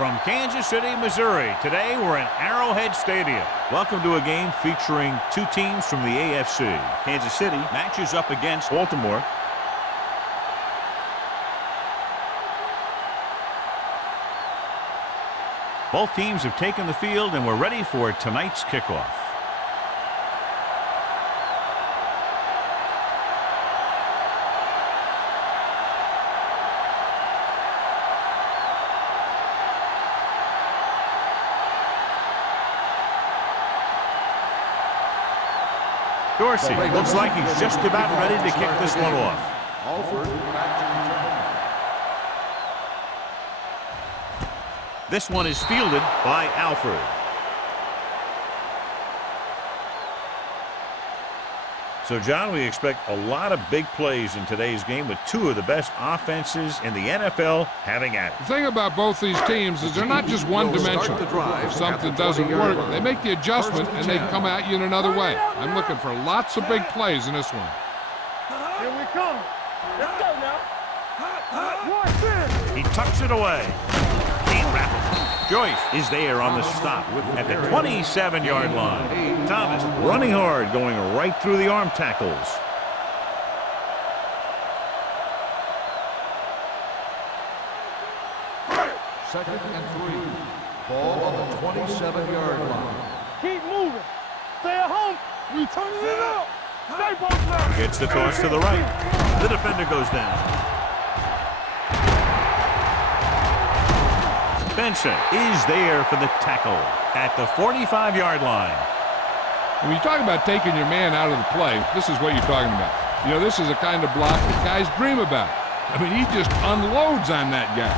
From Kansas City, Missouri, today we're in Arrowhead Stadium. Welcome to a game featuring two teams from the AFC. Kansas City matches up against Baltimore. Both teams have taken the field and we're ready for tonight's kickoff. Dorsey looks like he's just about ready to kick this one off. This one is fielded by Alford. So, John, we expect a lot of big plays in today's game with two of the best offenses in the NFL having at it. The thing about both these teams is they're not just one-dimensional. If something doesn't work, they make the adjustment and they come at you in another way. I'm looking for lots of big plays in this one. Here we come. Let's go now. He tucks it away. Can't wrap it. Joyce is there on the stop at the 27-yard line. Thomas running hard, going right through the arm tackles. Second and 3. Ball on the 27-yard line. Keep moving. Stay at home. We turning it up. Stay both now. Gets the toss to the right. The defender goes down. Benson is there for the tackle at the 45-yard line. When you talk about taking your man out of the play, this is what you're talking about. You know, this is the kind of block that guys dream about. I mean, he just unloads on that guy.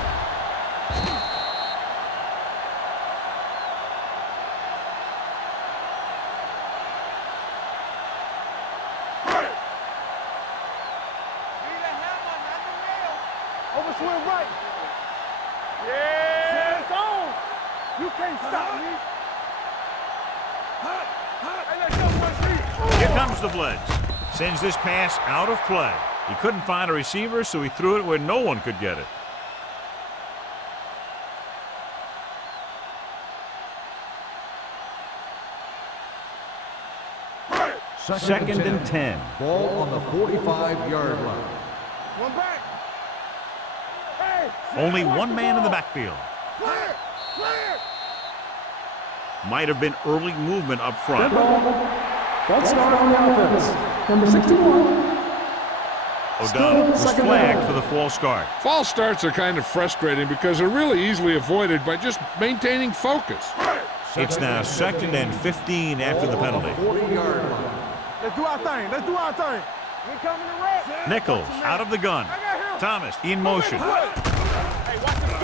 Overswing right. Yeah, it's on. You can't stop me. Here comes the blitz. Sends this pass out of play. He couldn't find a receiver, so he threw it where no one could get it. Second and 10. Ball on the 45-yard line. One back. Hey. Only one man in the backfield. Clear. Clear. Might have been early movement up front. False start on the offense. Number 61. O'Donnell was flagged for the false start. False starts are kind of frustrating because they're really easily avoided by just maintaining focus. It's now second and 15 after the penalty. 40-yard line. Let's do our thing. Let's do our thing. We coming to rest. Nichols out of the gun. Thomas in motion.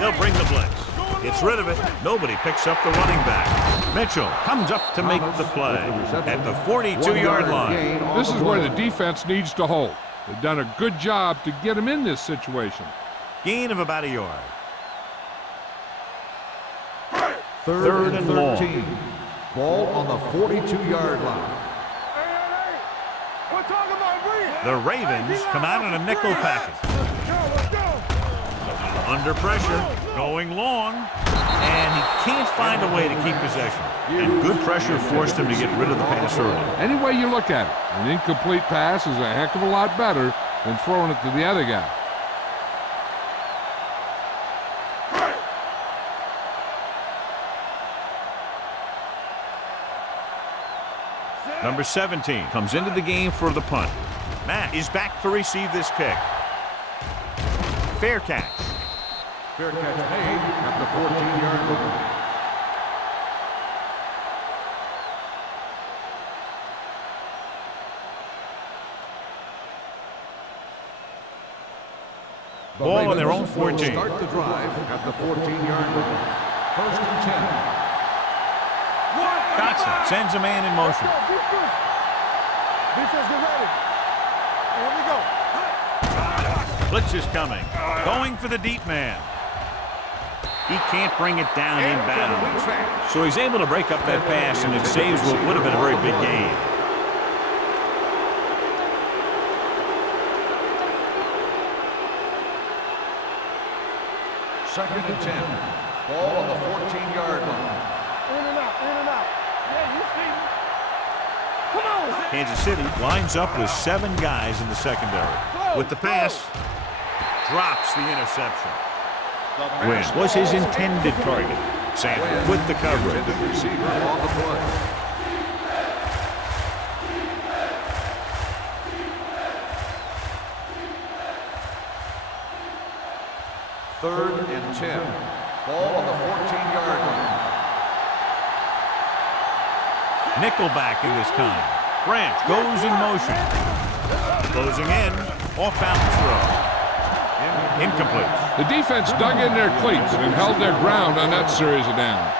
They'll bring the blitz. Gets rid of it. Nobody picks up the running back. Mitchell comes up to make the play at the 42-yard line. This is where the defense needs to hold. They've done a good job to get him in this situation. Gain of about a yard. Third and 13. Ball on the 42-yard line. We're talking about breathe. The Ravens come out in a nickel package. Let's go. Under pressure, going long, and he can't find a way to keep possession. And good pressure forced him to get rid of the pass early. Any way you look at it, an incomplete pass is a heck of a lot better than throwing it to the other guy. Number 17 comes into the game for the punt. Matt is back to receive this kick. Fair catch. Fair catch made at the 14-yard line. Ball on their own 14. Start the drive at the 14-yard line. First and 10. Dotson sends a man in motion. Defense, get ready. Here we go. Blitz is coming. Going for the deep man. He can't bring it down inbounds. So he's able to break up that pass, and it saves what would have been a very big gain. Second and 10. Ball on the 14-yard line. In and out, in and out. Yeah, you see me. Come on. Kansas City lines up with 7 guys in the secondary. With the pass, drops the interception. Wynn was his intended target. Sanford with the coverage. The receiver on the play. Third and 10. Ball on the 14-yard line. Nickelback in this time. Branch goes in motion. Closing in. Off-balance throw. Incomplete. The defense dug in their cleats and held their ground on that series of downs.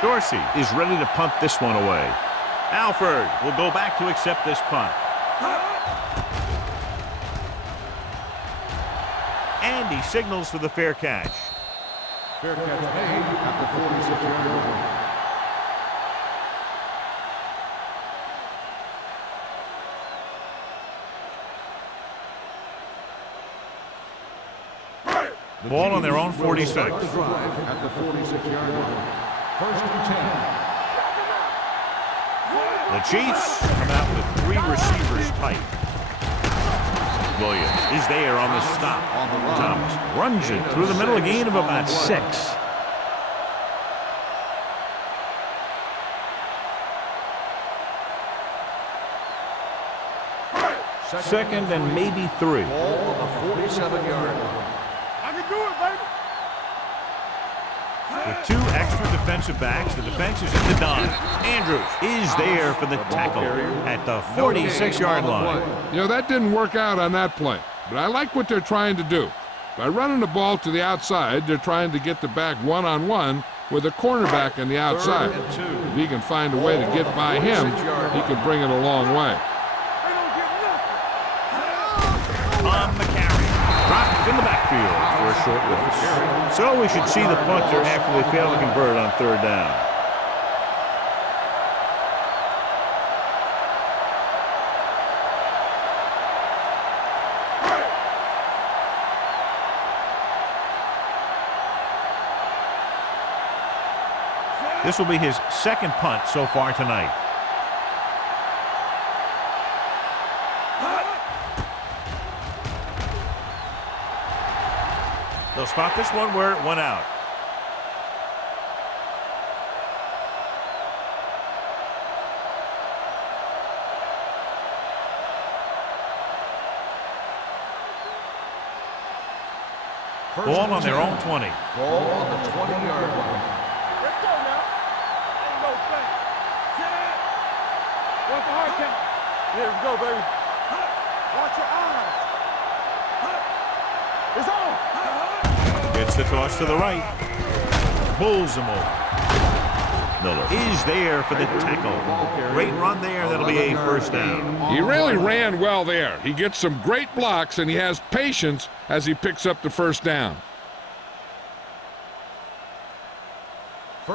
Dorsey is ready to punt this one away. Alford will go back to accept this punt. And he signals for the fair catch. Fair catch made at the 46-yard line. Ball on their own 46. The drive at the 46-yard line. First and 10. The Chiefs come out with 3 receivers tight. Williams is there on the stop. Thomas runs it through the middle, a gain of about 6. Second and maybe 3. Ball on the 47-yard line. I can do it, baby. With 2 extra defensive backs, the defense is in the dime. Andrews is there for the tackle at the 46-yard line. You know, that didn't work out on that play, but I like what they're trying to do. By running the ball to the outside, they're trying to get the back one-on-one with a cornerback on the outside. If he can find a way to get by him, he can bring it a long way. On the carry. Dropped in the backfield for a short loss. So we should see the punter after they fail to convert on 3rd down. This will be his 2nd punt so far tonight. They'll spot this one where it went out. Ball on their own 20. Ball on the 20-yard line. Let's go now. Ain't no thing. Set. One for hard count. Here we go, baby. Watch your eyes. It's on. Gets the toss to the right. Pulls him over. Miller is there for the tackle. Great run there. That'll be a 1st down. He really ran well there. He gets some great blocks, and he has patience as he picks up the 1st down.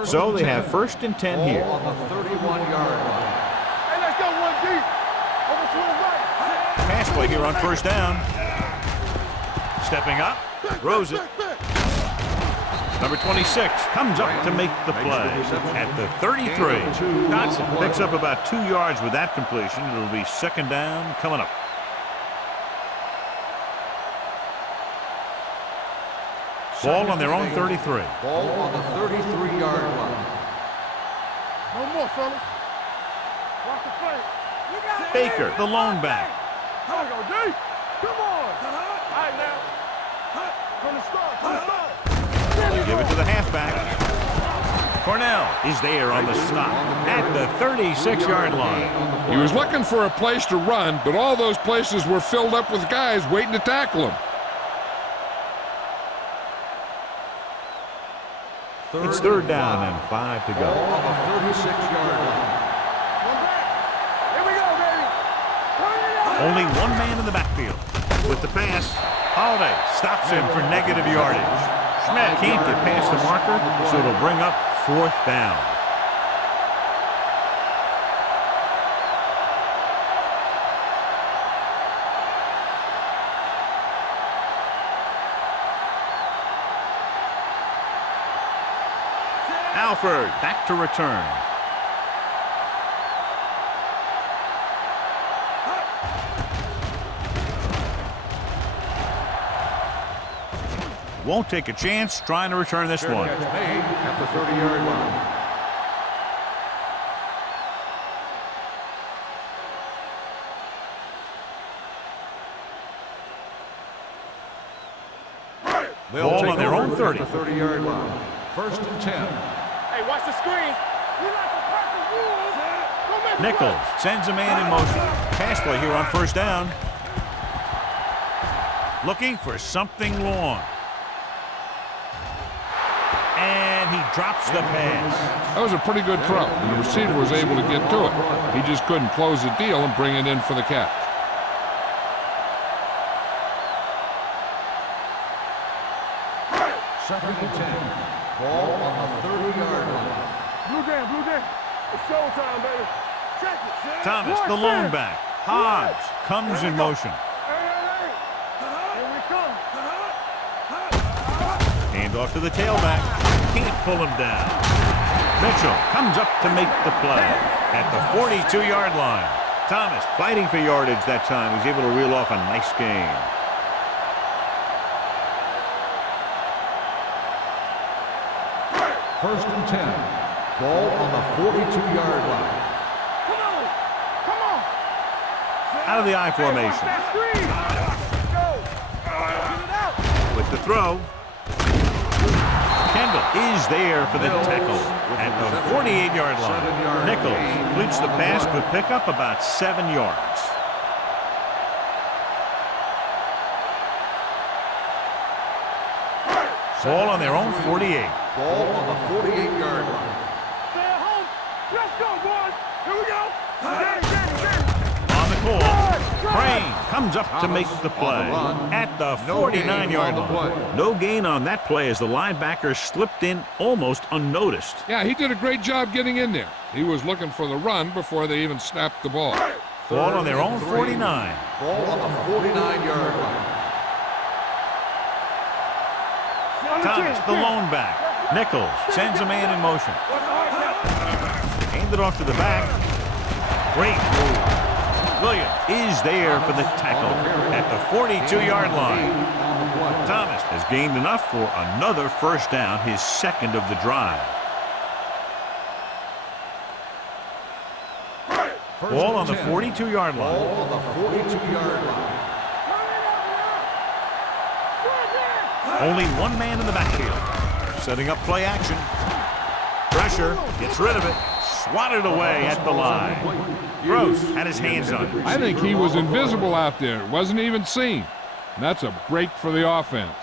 So they have 1st and 10 here. Ball on the 31-yard line. Hey, let's go one deep. Over to the right. Pass play here on 1st down. Stepping up. Throws it. Number 26 comes up to make the play at the 33. Johnson picks up about 2 yards with that completion. It'll be 2nd down coming up. Ball on their own 33. Ball on the 33-yard line. No more, fellas. Watch the play. Baker, the lone back. Come on, go deep. Come on. All right, now. From the start, from the start. Give it to the halfback. Cornell is there on the stop at the 36-yard line. He was looking for a place to run, but all those places were filled up with guys waiting to tackle him. It's 3rd down and 5 to go. Ball on the 36-yard line. One back. Here we go, baby. Turn it up. Only 1 man in the backfield. With the pass, Holiday stops him for negative yardage. Schmidt can't get past the marker, so it'll bring up 4th down. Alford back to return. Won't take a chance trying to return this one. Catch made at the 30-yard line. They'll Ball take on their over own 30. at the 30-yard line. 1st and 10. Hey, watch the screen. We like to crack the rules. Don't make me Nichols sends a man in motion. Pass play here on 1st down. Looking for something long. And he drops the pass. That was a pretty good throw, and the receiver was able to get to it. He just couldn't close the deal and bring it in for the catch. Second and 10. Ball on the 30-yard line. Blue game. It's showtime, baby. Check it. Thomas, the lone back. Hobbs comes in motion. Hey. Here we come. Hand off to the tailback. Can't pull him down. Mitchell comes up to make the play at the 42-yard line. Thomas fighting for yardage that time. He's able to reel off a nice gain. First and 10. Ball on the 42-yard line. Come on. Out of the I formation. That screen. Go. Get it out. With the throw. Kendall is there for the tackle at the 48-yard line. Nichols completes the pass, could pick up about 7 yards. Ball on their own 48. Ball on the 48-yard line. Stay at home. Let's go, boys. Here we go. On the call. Crane comes up to make the play at the 49-yard line. No gain on that play as the linebacker slipped in almost unnoticed. Yeah, he did a great job getting in there. He was looking for the run before they even snapped the ball. Ball on their own 49. Ball on the 49-yard line. Thomas, the lone back. Nichols sends a man in motion. Handed off to the back. Great move. Williams is there for the tackle at the 42-yard line. Thomas has gained enough for another 1st down, his 2nd of the drive. Ball on the 42-yard line. Ball on the 42-yard line. Only one man in the backfield. Setting up play action. Pressure. Gets rid of it. Swatted away at the line. Gross had his hands on it. I think he was invisible out there. Wasn't even seen. And that's a break for the offense.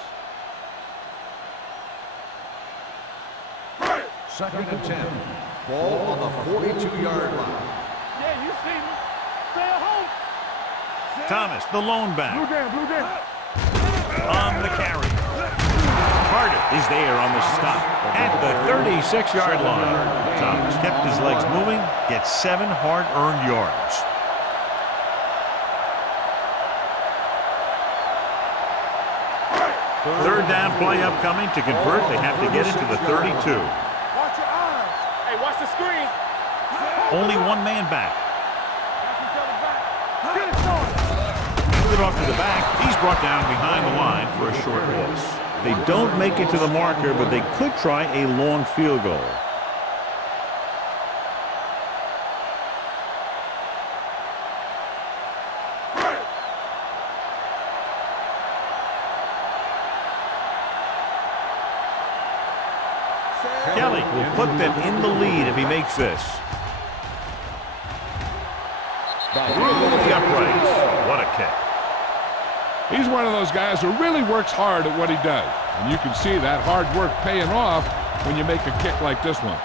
2nd and 10. Ball on the 42-yard line. Yeah, you see me. Stay at home. Thomas, the lone back. Blue game. On the carry. Carter is there on the stop at the 36-yard line. Thomas kept his legs moving, gets 7 hard-earned yards. Third down play upcoming. To convert, they have to get it to the 32. Watch your eyes. Hey, watch the screen. Only one man back. Get it started. Handed off to the back. He's brought down behind the line for a short loss. They don't make it to the marker, but they could try a long field goal. Kelly will put them in the lead if he makes this. Through the uprights. What a kick. He's one of those guys who really works hard at what he does. And you can see that hard work paying off when you make a kick like this one.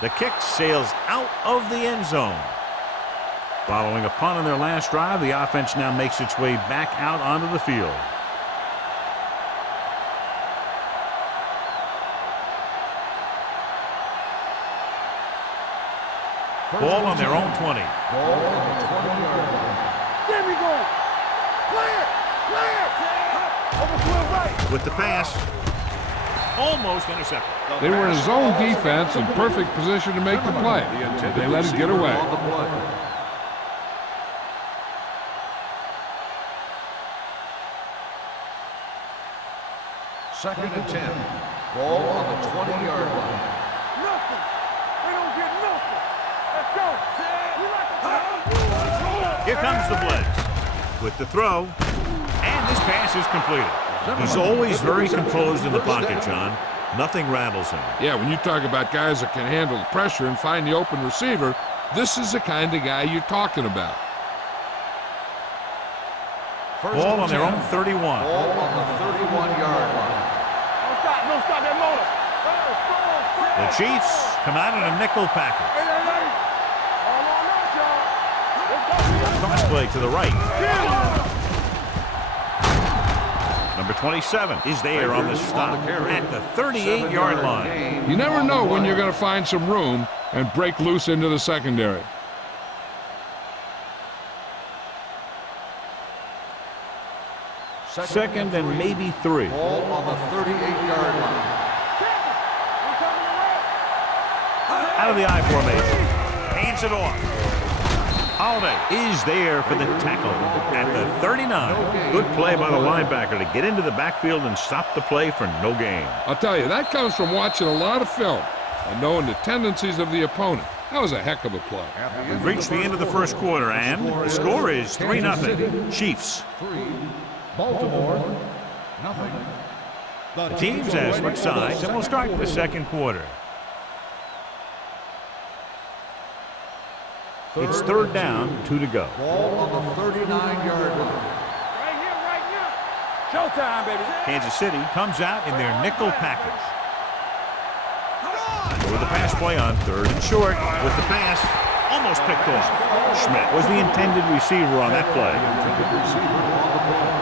The kick sails out of the end zone. Following a punt on their last drive, the offense now makes its way back out onto the field. Ball on their own 20. Ball on the 20-yard line. There we go. Clear. Over right. With the pass, almost intercepted. They were in zone defense in perfect position to make the play. They let it get away. On the play. Second and 10. Ball on the 20-yard line. Nothing. They don't get nothing. Let's go. We Here comes the blitz. With the throw, and this pass is completed. He's always very composed in the pocket, John. Nothing rattles him. Yeah, when you talk about guys that can handle the pressure and find the open receiver, this is the kind of guy you're talking about. Ball on their own 31. Ball on the 31-yard line. Don't stop that motor. The Chiefs come out in a nickel package. All on us, y'all. Let's go. Cross play to the right. Number 27 is there on the stop at the 38-yard line. You never know when you're going to find some room and break loose into the secondary. Second and maybe 3. Ball on the 38-yard line. Out of the I formation. Hands it off. Holiday is there for the tackle at the 39. Good play by the linebacker to get into the backfield and stop the play for no gain. I'll tell you, that comes from watching a lot of film and knowing the tendencies of the opponent. That was a heck of a play. We've reached the end of the first quarter, and the score is 3-0. Chiefs. 3, Baltimore, nothing. The teams have switched sides, and we'll start the second quarter. It's third down, 2 to go. Ball on the 39-yard line. Right here, right now. Showtime, baby. Kansas City comes out in their nickel package. With the pass play on third and short. With the pass, almost picked off. Schmidt was the intended receiver on that play. Intended receiver on the play.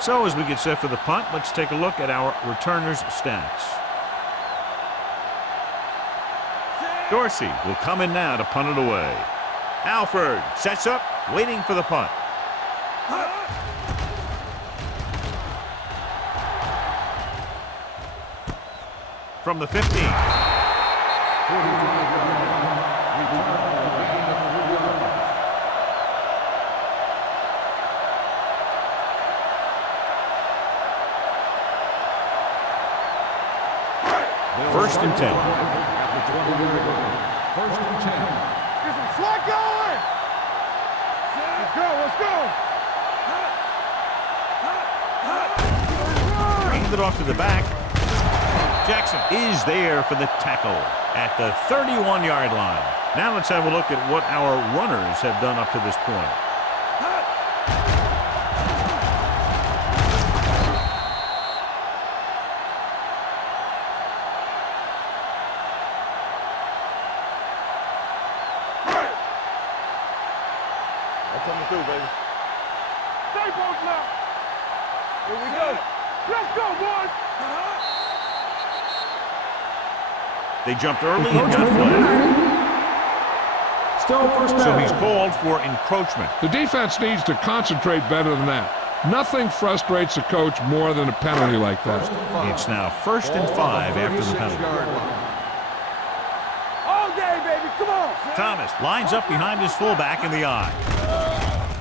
So as we get set for the punt, let's take a look at our returners' stats. Dorsey will come in now to punt it away. Alford sets up, waiting for the punt. From the 15. First and 10. First and 10. Get some slot going. Let's go. Hand it off to the back. Jackson is there for the tackle at the 31-yard line. Now let's have a look at what our runners have done up to this point. Coming through, baby. Stay both now. Here we go. Let's go, boys. They jumped early and got flagged. Still first down. So he's called for encroachment. The defense needs to concentrate better than that. Nothing frustrates a coach more than a penalty like that. It's now first and 5 after the penalty. All day, baby. Come on. Thomas lines up behind his fullback in the I.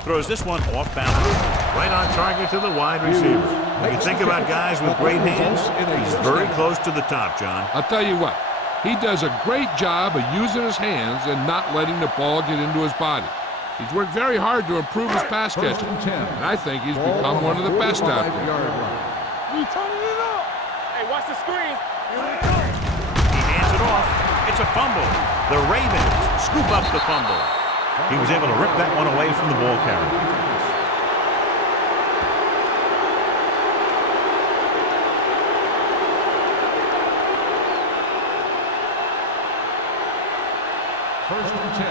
Throws this one off balance. Right on target to the wide receiver. When you think about guys with great hands, he's very close to the top, John. I'll tell you what, he does a great job of using his hands and not letting the ball get into his body. He's worked very hard to improve his pass catching, and I think he's become one of the best out there. We turning it up. Hey, watch the screen. Here we go. He hands it off. It's a fumble. The Ravens scoop up the fumble. He was able to rip that one away from the ball carrier. First and 10.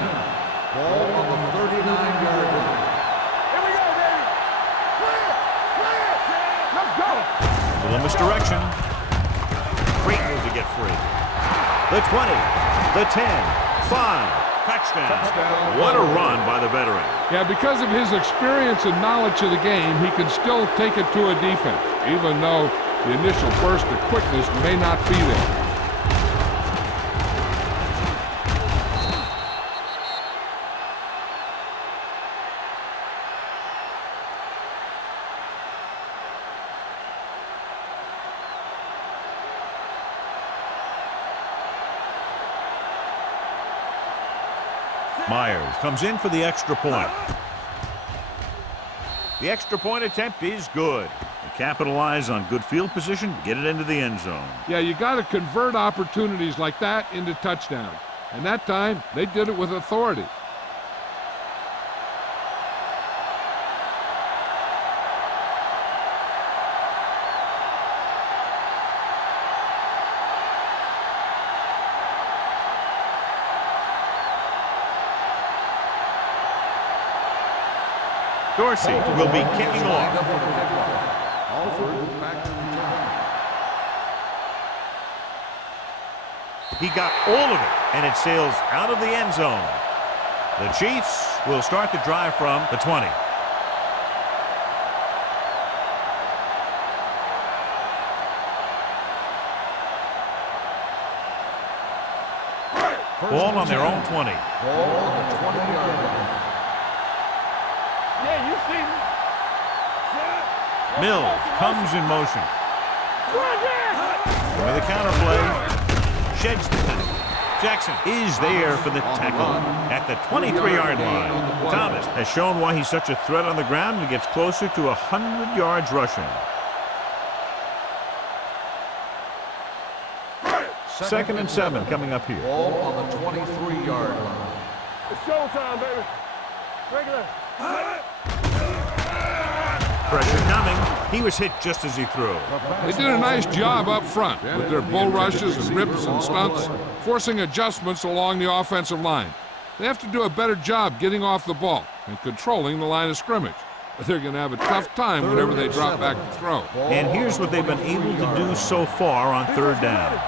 Ball on the 39-yard line. Here we go, baby. Clear. Let's go. A little misdirection. Great move to get free. The 20, the 10, 5. Touchdown. What a run by the veteran. Yeah, because of his experience and knowledge of the game, he can still take it to a defense, even though the initial burst of quickness may not be there. Myers comes in for the extra point. The extra point attempt is good. They capitalize on good field position, get it into the end zone. Yeah, you got to convert opportunities like that into touchdowns. And that time, they did it with authority. Dorsey will be kicking off. He got all of it, and it sails out of the end zone. The Chiefs will start the drive from the 20. Ball on their own 20. Ball on the 20-yard line. Yeah, you see me. Mills comes in motion. With the counter play, sheds the penalty. Jackson is there for the tackle at the 23-yard line. Thomas has shown why he's such a threat on the ground and gets closer to 100 yards rushing. Second and 7 coming up here. Ball on the 23-yard line. It's showtime, baby. Regular. Pressure coming. He was hit just as he threw. They did a nice job up front with their bull rushes and rips and stunts, forcing adjustments along the offensive line. They have to do a better job getting off the ball and controlling the line of scrimmage. They're going to have a tough time whenever they drop back to throw. And here's what they've been able to do so far on third down.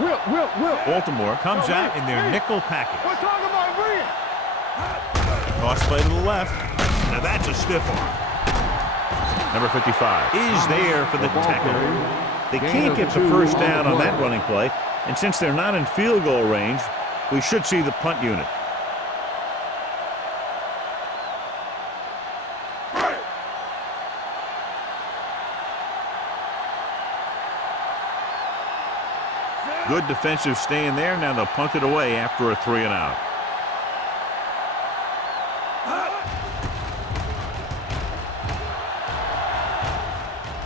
Will. Baltimore comes out in their nickel package. We're talking about bringing. Cross play to the left. Now that's a stiff arm. Number 55 is there for the tackle. They can't get the first down on that running play, and since they're not in field goal range, we should see the punt unit. Good defensive stay in there. Now they'll punt it away after a 3 and out.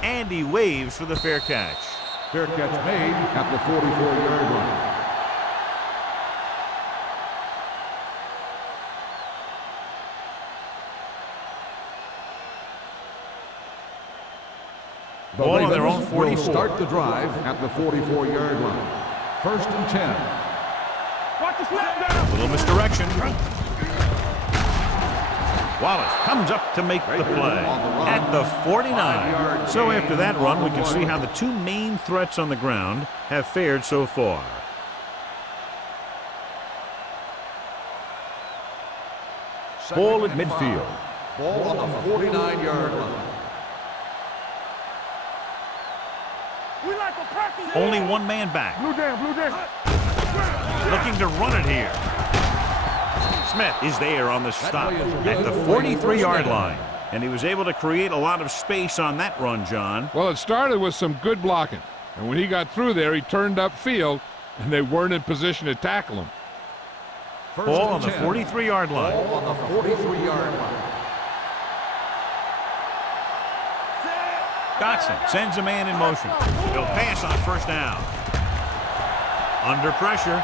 And he waves for the fair catch. Fair catch made at the 44-yard line. The Ball on their Ravens own 44. will start the drive at the 44-yard line. First and 10. Watch the snap down. Little misdirection. Wallace comes up to make the play at the 49. So after that run, we can see how the two main threats on the ground have fared so far. Ball at midfield. Ball on the 49-yard line. We like to practice. Only one man back. Blue down. Looking to run it here. Smith is there on the stop at the 43-yard line. And he was able to create a lot of space on that run, John. Well, it started with some good blocking. And when he got through there, he turned upfield, and they weren't in position to tackle him. Ball on the 43-yard line. Ball on the 43-yard line. Dotson sends a man in motion. He'll pass on first down. Under pressure.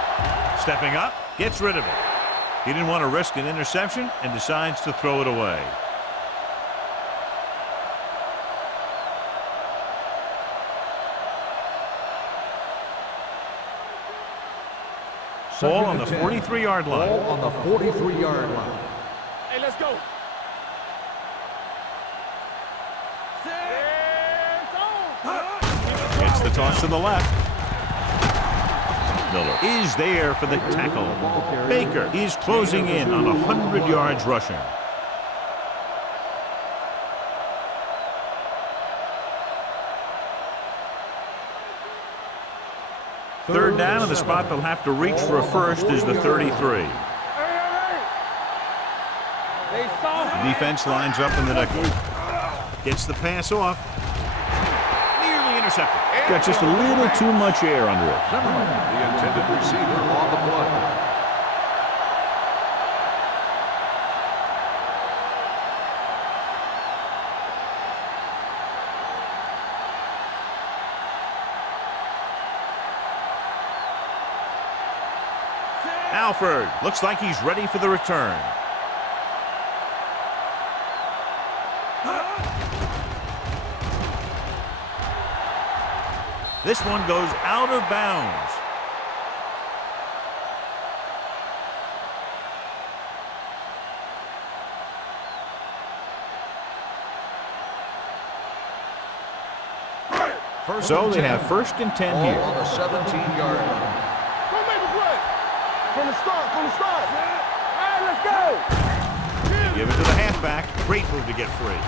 Stepping up. Gets rid of it. He didn't want to risk an interception and decides to throw it away. Ball on the 43-yard line. Ball on the 43-yard line. Hey, let's go. Gets the toss to the left. Miller is there for the tackle. Baker is closing in on 100 yards rushing. Third down, and the spot they'll have to reach for a first is the 33. The defense lines up in the nickel. Gets the pass off. Nearly intercepted. Got just a little too much air under it. Zimmerman, the intended receiver on the play. Alford looks like he's ready for the return. This one goes out of bounds. So they have first and 10 Ball here. on the 17-yard line. Go make a play. From the start. All right, let's go. Give it to the halfback. Great move to get free.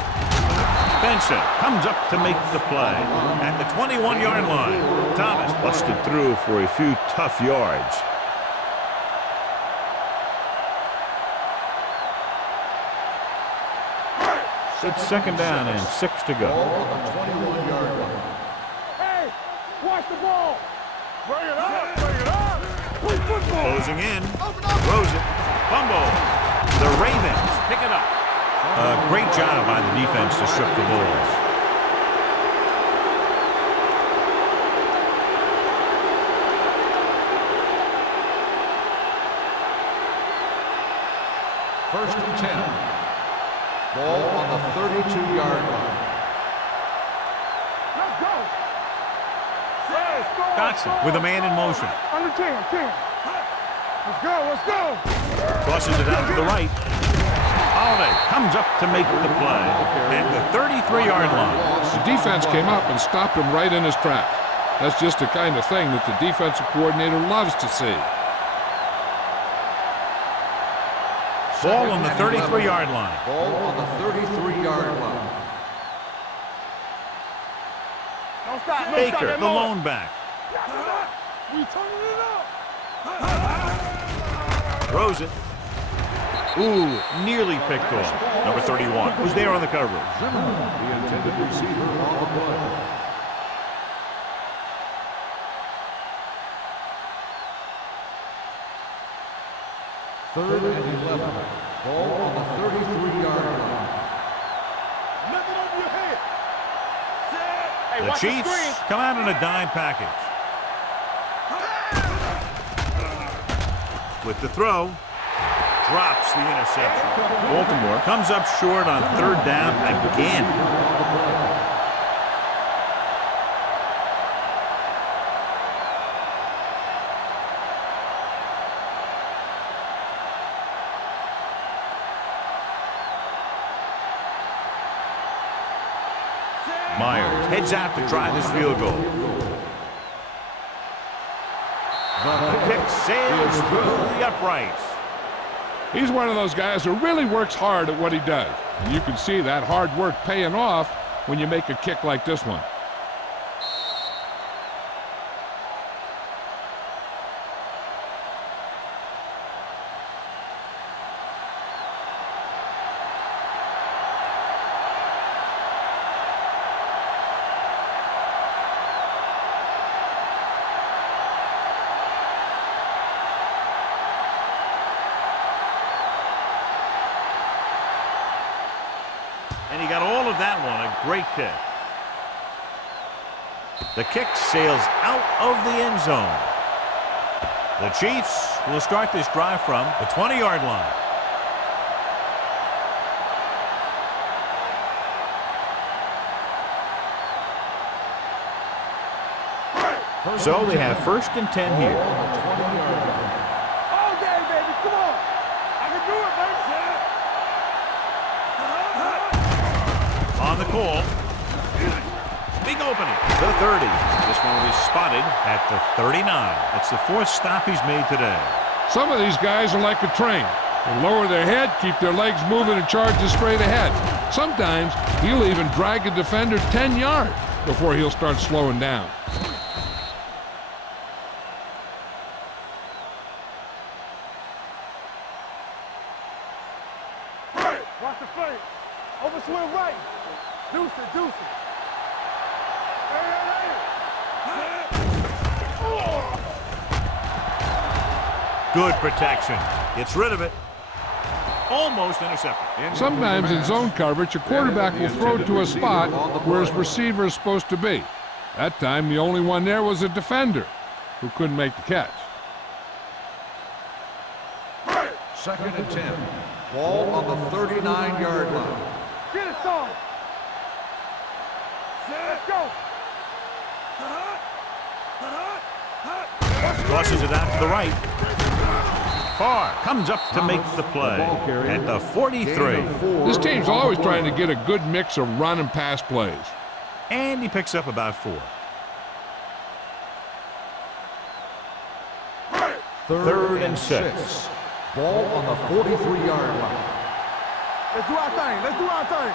Benson comes up to make the play at the 21-yard line. Thomas busted through for a few tough yards. It's second down and 6 to Ball go. on the 21-yard line. Hey, watch the ball. Bring it up. Play football. Closing in. Throws it. Fumble. The Ravens pick it up. A great job by the defense to strip the balls. First and 10. Ball on the 32-yard line. Let's go. Dotson with a man in motion. Under 10. Let's go. Tosses it out to the right. Holiday comes up to make the play at the 33-yard line. The defense came up and stopped him right in his track. That's just the kind of thing that the defensive coordinator loves to see. Ball on the 33-yard line. Ball on the 33-yard line. Don't stop. Baker, the lone back. We turning it up. Throws it. Ooh, nearly picked off. Number 31 was there on the coverage. Zimmerman, the intended receiver on the play. Third and 11. Ball on the 33-yard line. Nothing over your head. Hey, The watch Chiefs screen. come out in a dime package. With the throw, drops the interception. Baltimore comes up short on third down again. Myers heads out to try this field goal. The kick sails through the uprights. He's one of those guys who really works hard at what he does. And you can see that hard work paying off when you make a kick like this one. And he got all of that one, a great kick. The kick sails out of the end zone. The Chiefs will start this drive from the 20-yard line. So they have first and 10 here. Ball on the 20-yard line. On the call. Big opening. The 30. This one will be spotted at the 39. That's the 4th stop he's made today. Some of these guys are like a train. They lower their head, keep their legs moving, and charge straight ahead. Sometimes he'll even drag a defender 10 yards before he'll start slowing down. Watch the fake. Over swing right. Deuce it, deuce it. Good protection. Gets rid of it. Almost intercepted. Sometimes in zone coverage, a quarterback will throw to a spot where his receiver is supposed to be. That time, the only one there was a defender who couldn't make the catch. 2nd and 10. Ball on the 39-yard line. Get it, son. Let's go. Crosses it out to the right. Farr comes up to make the play at the 43. This team's always trying to get a good mix of run and pass plays. And he picks up about 4. 3rd and 6. Ball on the 43-yard line. Let's do our thing. Let's do our thing.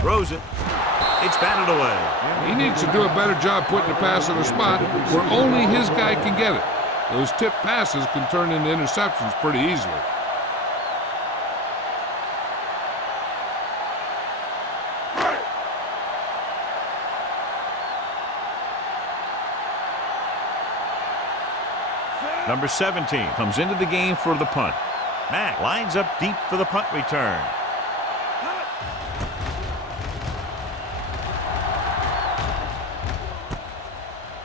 Throws it. It's batted away. He needs to do a better job putting the pass in a spot where only his guy can get it. Those tip passes can turn into interceptions pretty easily. Number 17 comes into the game for the punt. Mack lines up deep for the punt return.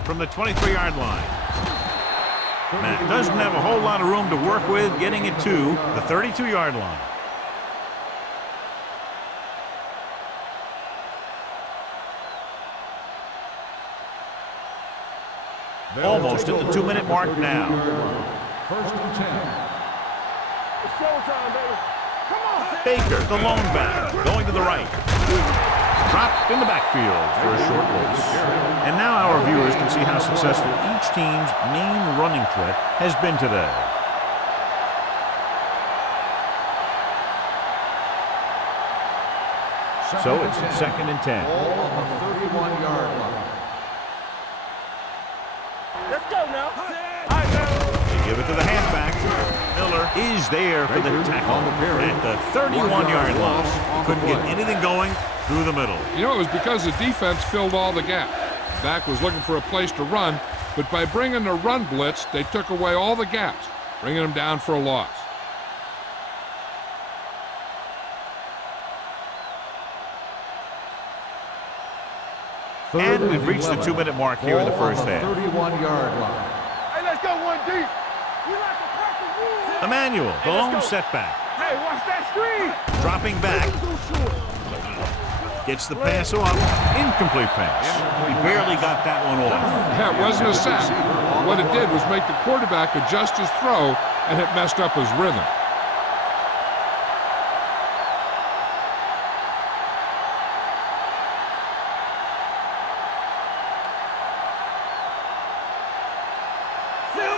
From the 23-yard line. Mack doesn't have a whole lot of room to work with, getting it to the 32-yard line. Almost at the 2-minute mark now. 1st and 10. It's showtime, baby. Come on. Baker, the lone back, going to the right. Dropped in the backfield for a short loss. And now our viewers can see how successful each team's main running threat has been today. So it's 2nd and 10. Ball on the 31-yard line. Let's go now. They give it to the halfback. Miller is there for the tackle at the 31-yard line. Couldn't get anything going through the middle. You know, it was because the defense filled all the gaps. The back was looking for a place to run, but by bringing the run blitz, they took away all the gaps, bringing them down for a loss. And we've reached the 2-minute mark here in the first half. 31-yard line. Hey, let's go one deep. We like to practice rules. Emmanuel, the lone setback. Hey, watch that screen. Dropping back. Gets the pass off. Incomplete pass. He barely got that one off. That wasn't a sack. What it did was make the quarterback adjust his throw, and it messed up his rhythm.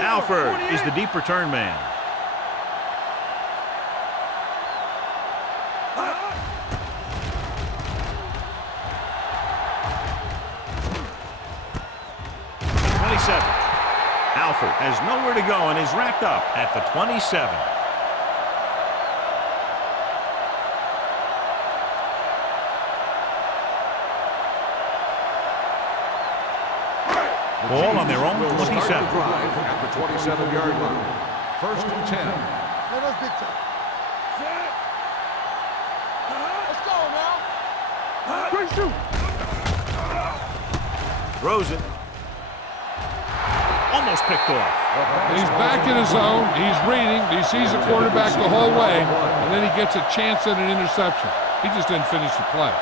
Alford is the deep return man. Alford has nowhere to go and is wrapped up at the 27. Ball on their own 27. At the 27-yard line. 1st and 10. Let us big time. Let's go now. Great shoot. Throws it. Almost picked off. He's back in his zone. He's reading. He sees the quarterback the whole way, and then he gets a chance at an interception. He just didn't finish the play.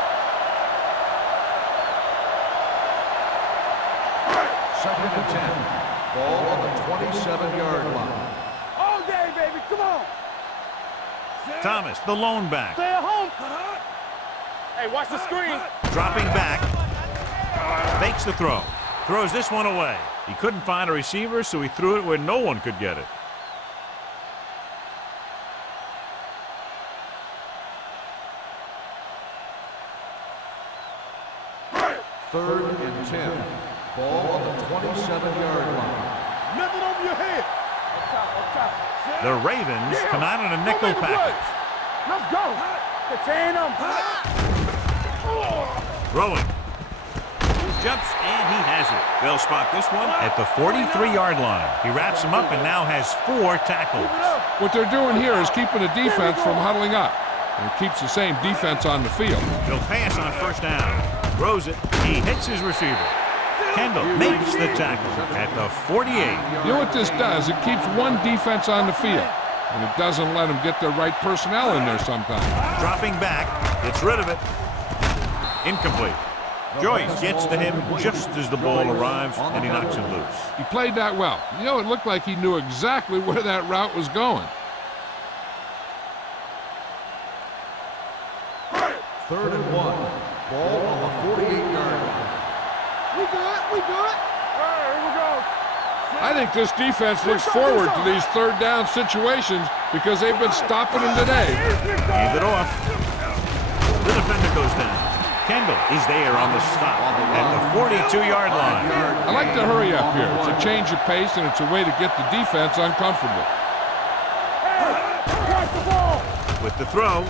2nd and 10. Ball on the 27-yard line. All day, baby. Come on. Thomas, the lone back. Stay at home. Hey, watch the screen. Dropping back. Makes the throw. Throws this one away. He couldn't find a receiver, so he threw it where no one could get it. Third and 10. Ball on the 27-yard line. Nothing over your head. Up top. The Ravens come out in a nickel package. Let's go. Contain them. Throwing. Jumps, and he has it. They'll spot this one at the 43-yard line. He wraps him up and now has 4 tackles. What they're doing here is keeping the defense from huddling up. And it keeps the same defense on the field. He'll pass on first down. Throws it. He hits his receiver. Kendall makes the tackle at the 48. You know what this does? It keeps one defense on the field. And it doesn't let them get the right personnel in there sometimes. Dropping back. Gets rid of it. Incomplete. Joyce gets to him just as the ball arrives, and he knocks it loose. He played that well. You know, it looked like he knew exactly where that route was going. Third and 1. Ball on the 48-yard line. We good. All right, here we go. I think this defense looks forward to these third down situations because they've been stopping them today. Hand it off. The defender goes down. Kendall is there on the stop at the 42-yard line. I like to hurry up here. It's a change of pace, and it's a way to get the defense uncomfortable. With the throw,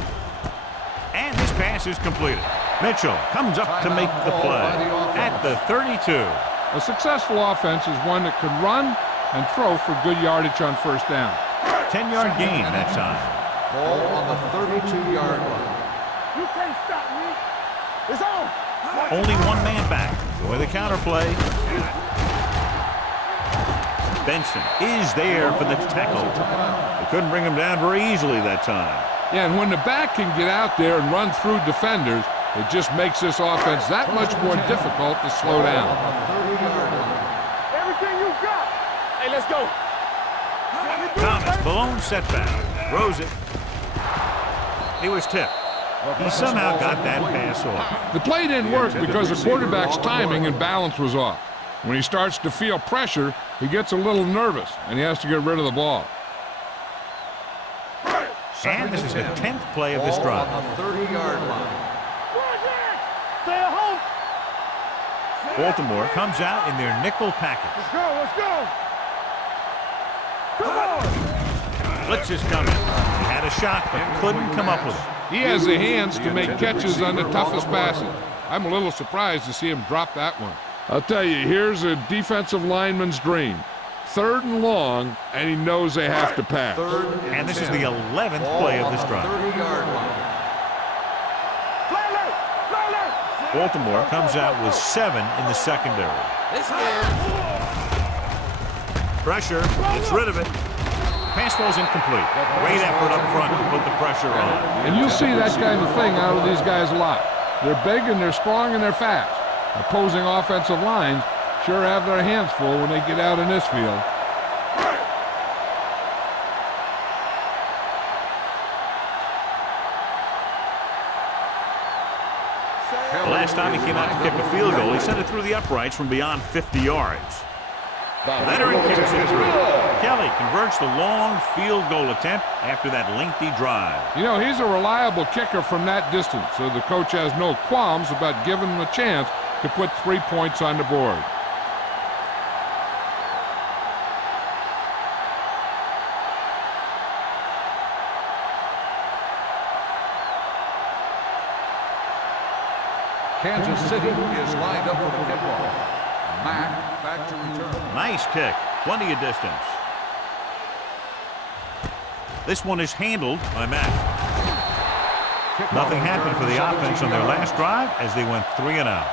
and his pass is completed. Mitchell comes up to make the play at the 32. A successful offense is one that can run and throw for good yardage on first down. 10-yard gain that time. Ball on the 32-yard line. You can't stop me. It's on. Only one man back. With a counter play. Benson is there for the tackle. They couldn't bring him down very easily that time. Yeah, and when the back can get out there and run through defenders, it just makes this offense that much more difficult to slow down. Everything you got. Hey, let's go. Thomas, blown setback. Throws it. He was tipped. He somehow got that pass off. The play didn't work because the quarterback's timing and balance was off. When he starts to feel pressure, he gets a little nervous, and he has to get rid of the ball. And this is the 10th play of this drive. On the 30-yard line. Stay at home. Baltimore comes out in their nickel package. Let's go. Come on. Blitz is coming. He had a shot, but couldn't come up with it. He has the hands to make catches on the toughest passes. I'm a little surprised to see him drop that one. I'll tell you, here's a defensive lineman's dream. Third and long, and he knows they have to pass. And this is the 11th play of this drive. 30-yard line. Baltimore comes out with 7 in the secondary. Pressure, gets rid of it. Pass ball's incomplete. Great effort up front to put the pressure on. And you'll see that kind of thing out of these guys a lot. They're big and they're strong and they're fast. Opposing offensive lines sure have their hands full when they get out in this field. The last time he came out to kick a field goal, he sent it through the uprights from beyond 50 yards. The veteran kicks it through. Kelly converts the long field goal attempt after that lengthy drive. You know, he's a reliable kicker from that distance, so the coach has no qualms about giving him a chance to put 3 points on the board. Kansas City is lined up for the kickoff. Mack back to return. Nice kick. Plenty of distance. This one is handled by Mack. Nothing happened for the offense on their last drive as they went 3 and out.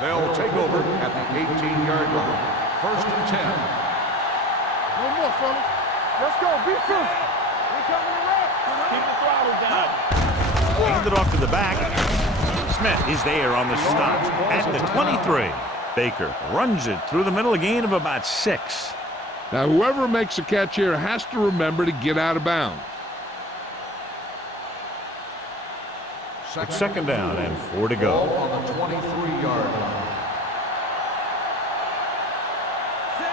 They'll take over at the 18-yard line. First and 10. No more, fellas. Let's go. Be true. We coming around. Keep the throttle down. Hand it off to the back. Smith is there on the stop at the 23. Baker runs it through the middle, a gain of about 6. Now, whoever makes a catch here has to remember to get out of bounds. It's second down and 4 to go. Ball on the 23-yard line.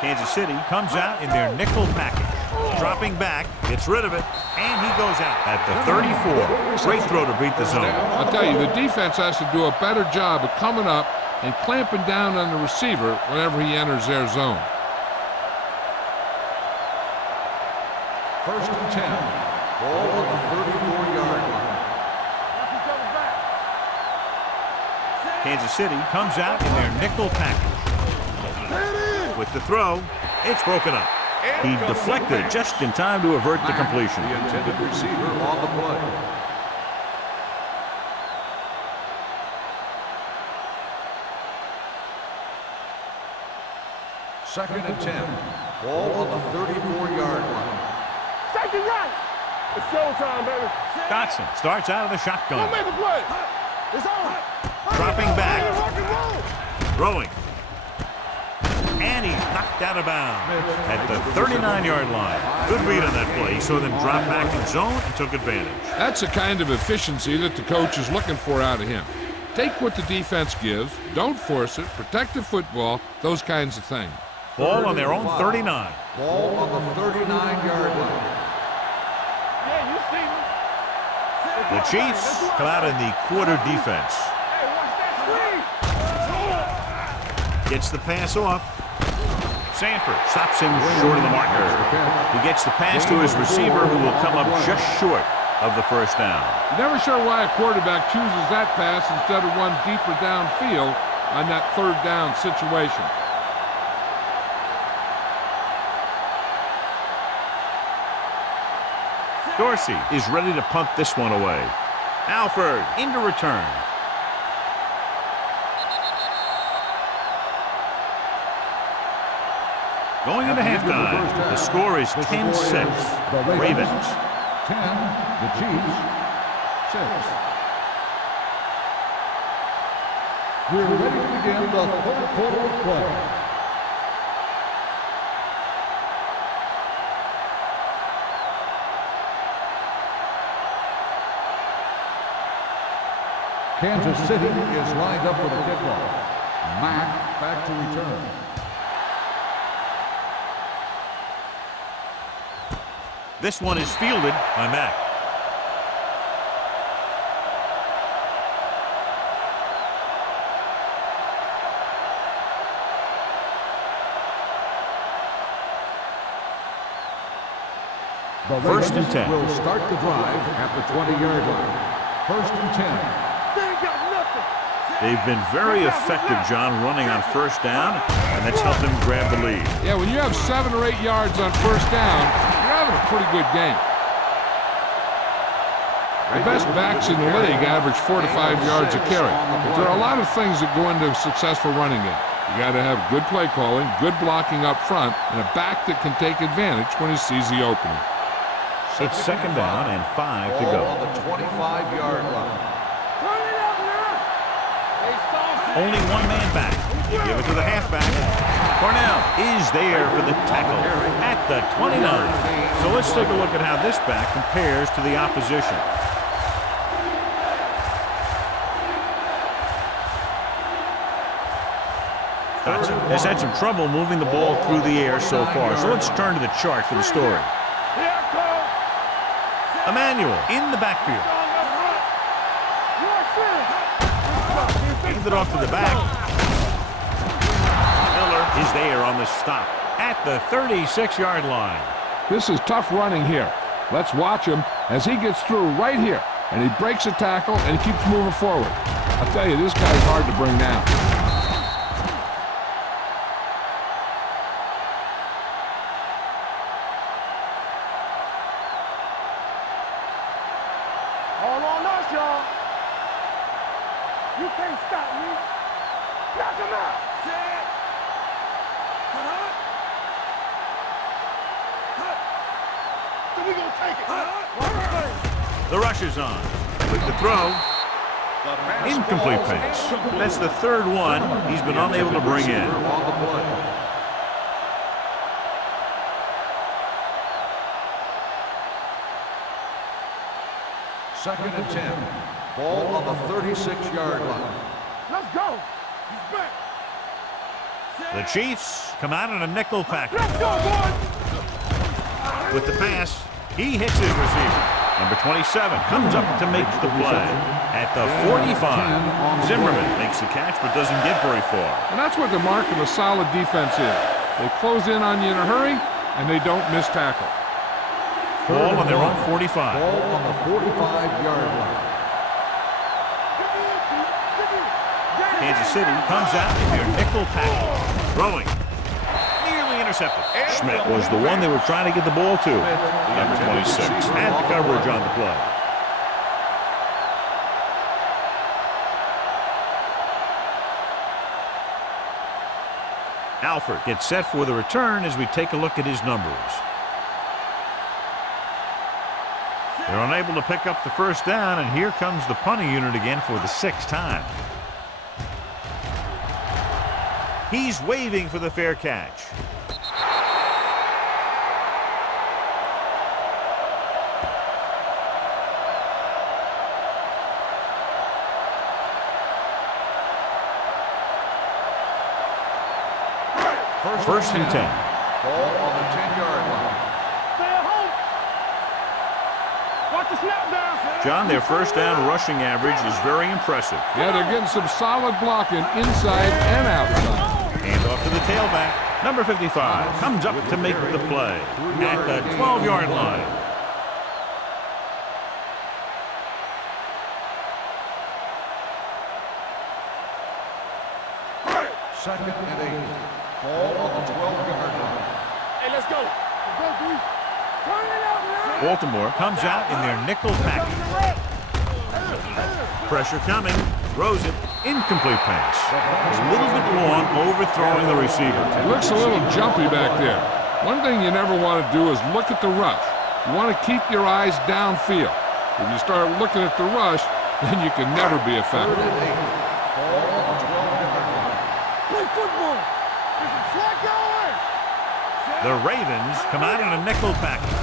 Kansas City comes out in their nickel package. Dropping back, gets rid of it, and he goes out at the 34. Great throw to beat the zone. I'll tell you, the defense has to do a better job of coming up and clamping down on the receiver whenever he enters their zone. First and 10. Ball on the 34-yard line. Kansas City comes out in their nickel package. With the throw, it's broken up. He deflected it just in time to avert the completion. The intended receiver on the play. Second and 10. Ball on the 34-yard line. Second right. It's showtime, baby. Dotson starts out of the shotgun. Don't make the play. It's on. Dropping back. Rock and roll. Throwing. And he's knocked out of bounds at the 39-yard line. Good read on that play. He saw them drop back in zone and took advantage. That's the kind of efficiency that the coach is looking for out of him. Take what the defense gives, don't force it, protect the football, those kinds of things. Ball on their own 39. Ball on the 39-yard line. Yeah, you see me. The Chiefs come out in the quarter defense. Hey, watch that swing. Gets the pass off. Sanford stops him short of the marker. He gets the pass to his receiver, who will come up just short of the first down. Never sure why a quarterback chooses that pass instead of one deeper downfield on that third down situation. Dorsey is ready to punt this one away. Alford into return. Going into halftime, the score is 10-6. Ravens. 10, the Chiefs, 6. We're ready to begin the third quarter of play. Kansas City is lined up for the kickoff. Mack back to return. This one is fielded by Mack. The First and 10. Will start the drive at the 20-yard line. First and 10. They ain't got nothing. They've been very effective, John, running on first down, and that's helped them grab the lead. Yeah, when you have 7 or 8 yards on first down, you're having a pretty good game. The best backs in the league average 4 to 5 yards a carry. But there are a lot of things that go into a successful running game. You got to have good play calling, good blocking up front, and a back that can take advantage when he sees the opening. It's second down and 5 to go. On the 25-yard line. Turn it up now. Only one man back. You give it to the halfback. Cornell is there for the tackle at the 29. So let's take a look at how this back compares to the opposition. Dotson has had some trouble moving the ball through the air so far. So let's turn to the chart for the story. Emmanuel in the backfield. Hands it off to the back. Miller is there on the stop at the 36-yard line. This is tough running here. Let's watch him as he gets through right here. And he breaks a tackle and he keeps moving forward. I'll tell you, this guy's hard to bring down. All on us, y'all. You can't stop me. Knock him out. So we gonna take it. The rush is on. With the throw, Incomplete pass. That's the third one he's been unable to bring in. On the play. Second and 10. Ball on the 36-yard line. Let's go. He's back. The Chiefs come out in a nickel package. Let's go, boys. With the pass, he hits his receiver. Number 27 comes up to make the play. At the 45, Zimmerman makes the catch but doesn't get very far. And that's what the mark of a solid defense is. They close in on you in a hurry, and they don't miss tackle. Ball on their own 45. Ball on the 45-yard line. Kansas City comes out in their nickel package. Throwing. Nearly intercepted. Schmidt was the one they were trying to get the ball to. Number 26 had the coverage on the play. Alford gets set for the return as we take a look at his numbers. They're unable to pick up the first down, and here comes the punting unit again for the sixth time. He's waving for the fair catch. First and 10. Ball on the 10-yard line. Stay at home. Watch the snap down. John, their first down rushing average is very impressive. Yeah, they're getting some solid blocking inside and outside. Hand off to the tailback. Number 55 comes up to make the play at the 12-yard line. Second and 8. Ball on the 12-yard line. Hey, let's go. Let's go, dude. Turn it out, man. Baltimore comes out in their nickel package. Pressure coming. Throws it. Incomplete pass. A little bit long, overthrowing the receiver. It looks a little jumpy back there. One thing you never want to do is look at the rush. You want to keep your eyes downfield. If you start looking at the rush, then you can never be effective. Third and 8. Ball on the 12-yard line. Play football. There's a flag going. The Ravens come out in a nickel package.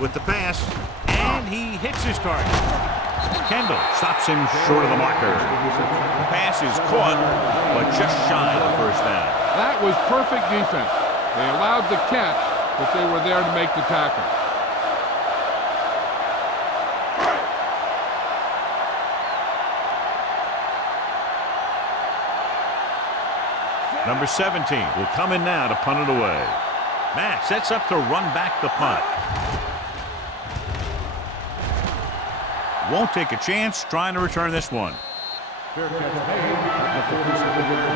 With the pass, and he hits his target. Kendall stops him short of the marker. The pass is caught, but just shy of the first down. That was perfect defense. They allowed the catch, but they were there to make the tackle. Number 17 will come in now to punt it away. Matt sets up to run back the punt. Won't take a chance trying to return this one. Fair catch made at the 47-yard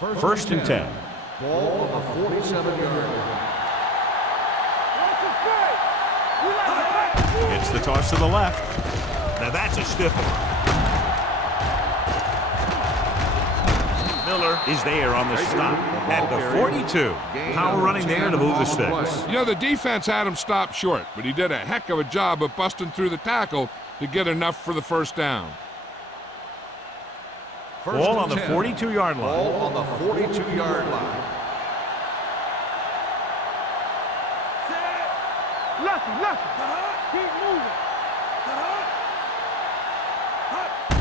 line. First and 10. Ball on the 47-yard line. It's the toss to the left. Now that's a stiff one. Miller is there on the stop at the 42. Power running there to move the sticks. You know, the defense had him stopped short, but he did a heck of a job of busting through the tackle to get enough for the first down. Ball on the 42-yard line. Ball on the 42-yard line. Left. Keep moving.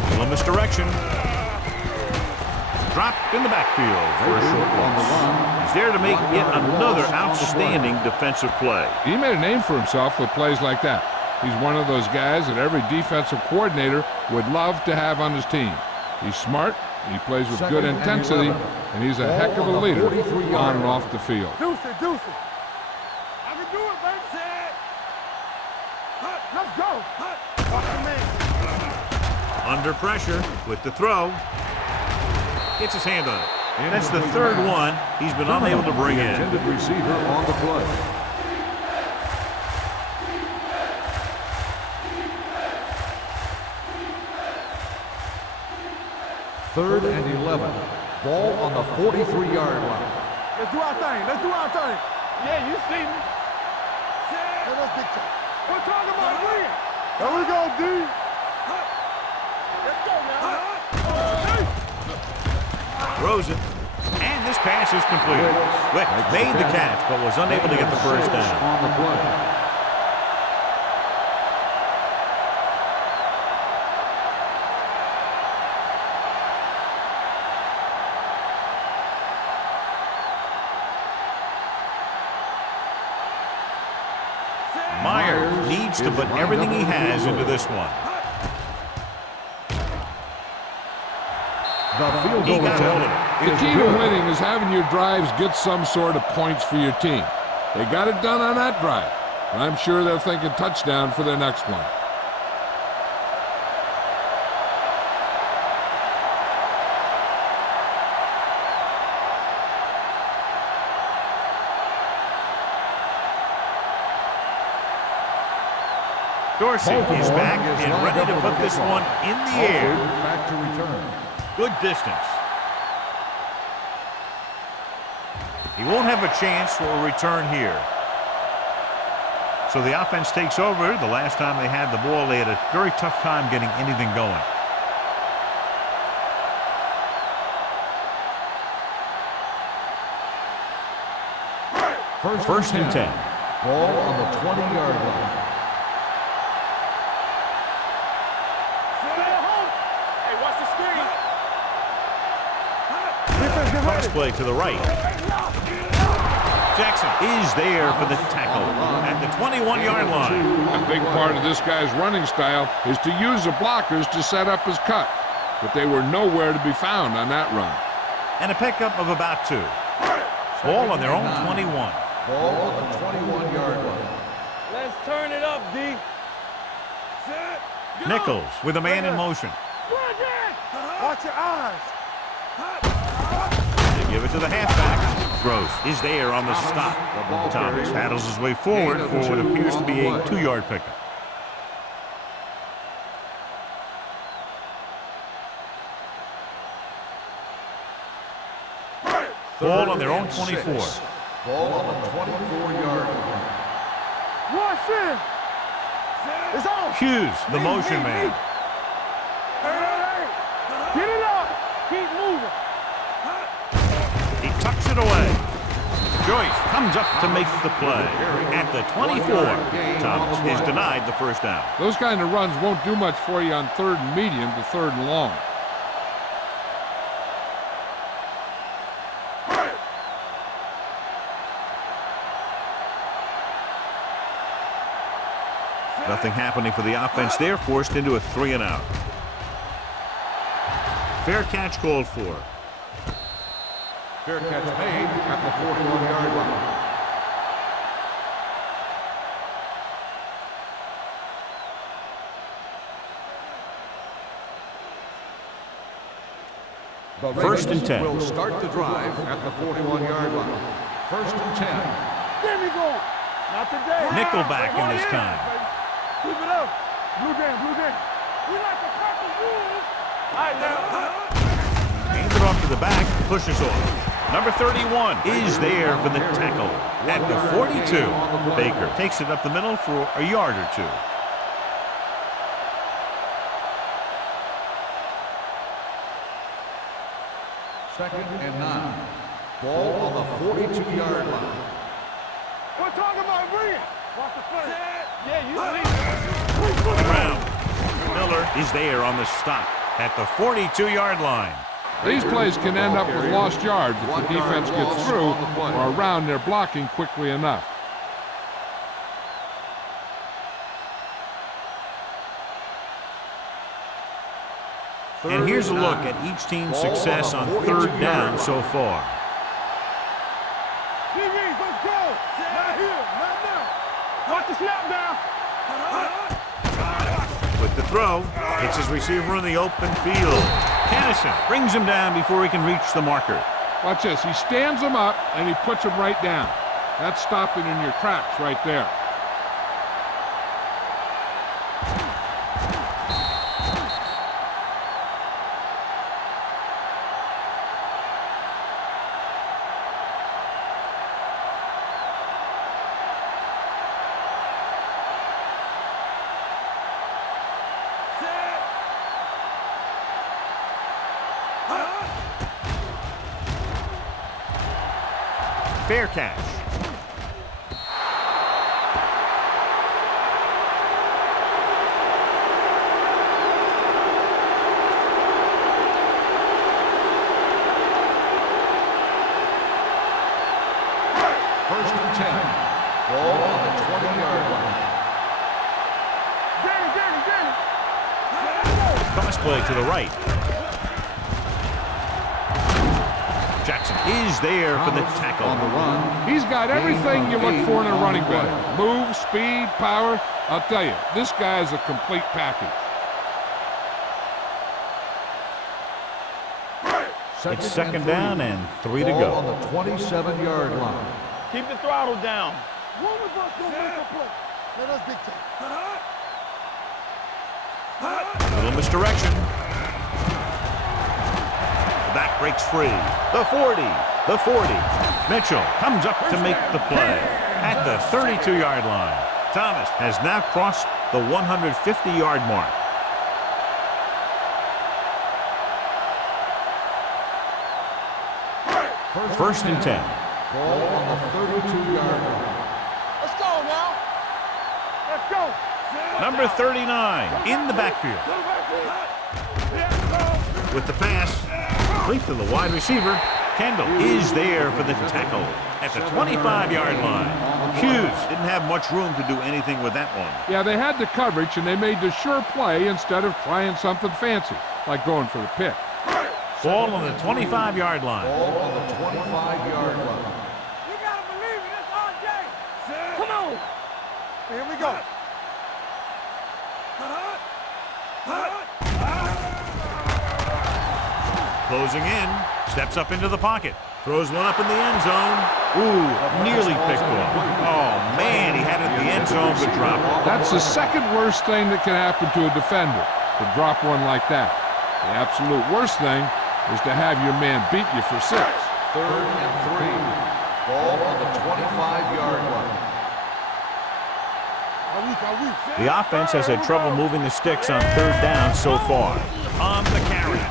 Little misdirection. Dropped in the backfield for a short loss. He's there to make yet another outstanding defensive play. He made a name for himself with plays like that. He's one of those guys that every defensive coordinator would love to have on his team. He's smart, he plays with good intensity, and he's a heck of a leader on and off the field. Deuce it. I can do it, baby. Let's go. Watch the man. Under pressure with the throw. Gets his hand on it. And that's the third one he's been unable to bring in. Intended receiver on the play. Third and 11. Ball on the 43-yard line. Let's do our thing. Let's do our thing. Yeah, you see me. Hey, let's get you. We're talking about win. There we go, D. Let's go now. Throws it. And this pass is completed. Wick made the catch, but was unable to get the first down. On the play. Myers needs to put everything he has into this one. The field He goal got hold of it. The key to winning is having your drives get some sort of points for your team. They got it done on that drive. And I'm sure they're thinking touchdown for their next one. Dorsey is back and ready to put this one in the air. Back to return. Good distance. He won't have a chance for a return here. So the offense takes over. The last time they had the ball, they had a very tough time getting anything going. First and 10. Ball on the 20-yard line. Cross play to the right. Jackson is there for the tackle at the 21-yard line. A big part of this guy's running style is to use the blockers to set up his cut. But they were nowhere to be found on that run. And a pickup of about 2. Ball on their own 21. Ball on the 21-yard line. Let's turn it up, D. Nichols with a man in motion. Watch your eyes. They give it to the halfback. Gross is there on the stop. Thomas paddles his way forward for what appears to be a 2-yard pickup. Ball on their own 24. Ball on the 24-yard line. Watch it. It's on. Hughes, the motion man. Get it up. Keep moving. He tucks it away. Joyce comes up to make the play at the 24. Thomas is denied the first down. Those kind of runs won't do much for you on 3rd and medium to 3rd and long. Nothing happening for the offense there, forced into a 3-and-out. Fair catch called for. Fair catch made at the 41-yard line. The First and 10. Will start the drive at the 41-yard line. First and 10. There we go. Not today. Nickelback in this time. Keep it up. Blue game, blue game. We like the purple rules. All right, now. Hands it off to the back, pushes off. Number 31 is there for the tackle at the 42. Baker takes it up the middle for a yard or 2. Second and 9. Ball on the 42-yard line. We're talking about brilliant. Watch the play. Yeah, you see. Brown. Miller is there on the stop at the 42-yard line. These plays can end up with lost yards if the defense gets through or around their blocking quickly enough. And here's a look at each team's success on 3rd down so far. DBs, let's go. Not here, not now. Watch the snap down. With the throw, hits his receiver in the open field. Kennison brings him down before he can reach the marker. Watch this. He stands him up and he puts him right down. That's stopping in your tracks right there. fair catch. First and 10. Ball on the 20-yard line. Cross play to the right. Jackson is there for the tackle. On the run. He's got everything you look for in a running back. Move, speed, power. I'll tell you, this guy is a complete package. It's second down and 3 to Ball go. on the 27-yard line. Keep the throttle down. One of us gonna make a play. Let us dictate. Little misdirection. The back breaks free. The 40. The 40. Mitchell comes up to make the play at the 32-yard line. Thomas has now crossed the 150-yard mark. First and 10. Ball on the 32-yard line. Let's go now. Let's go. Number 39 in the backfield. With the pass, complete to the wide receiver. Kendall is there for the tackle at the 25-yard line. Hughes didn't have much room to do anything with that one. Yeah, they had the coverage, and they made the sure play instead of trying something fancy, like going for the pick. Ball on the 25-yard line. Ball on the 25-yard line. You gotta believe it. It's RJ. Come on. Here we go. Closing in, steps up into the pocket, throws one up in the end zone. Ooh, nearly picked off. Oh man, he had it in the end zone but dropped it. That's the second worst thing that can happen to a defender, to drop one like that. The absolute worst thing is to have your man beat you for 6. Third and 3. Ball on the 25-yard line. The offense has had trouble moving the sticks on third down so far. On the carry,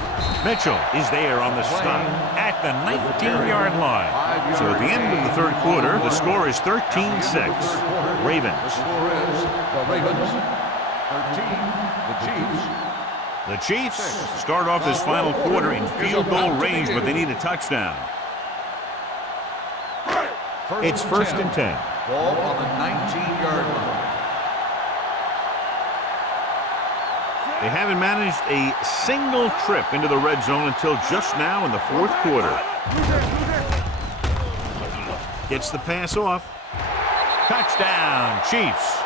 Mitchell is there on the stop at the 19-yard line. So at the end of the third quarter, the score is 13-6. Ravens. The score is the Ravens 13, the Chiefs. The Chiefs start off this final quarter in field goal range, but they need a touchdown. It's first and 10. Ball on the 19-yard line. They haven't managed a single trip into the red zone until just now in the fourth quarter. Gets the pass off. Touchdown, Chiefs.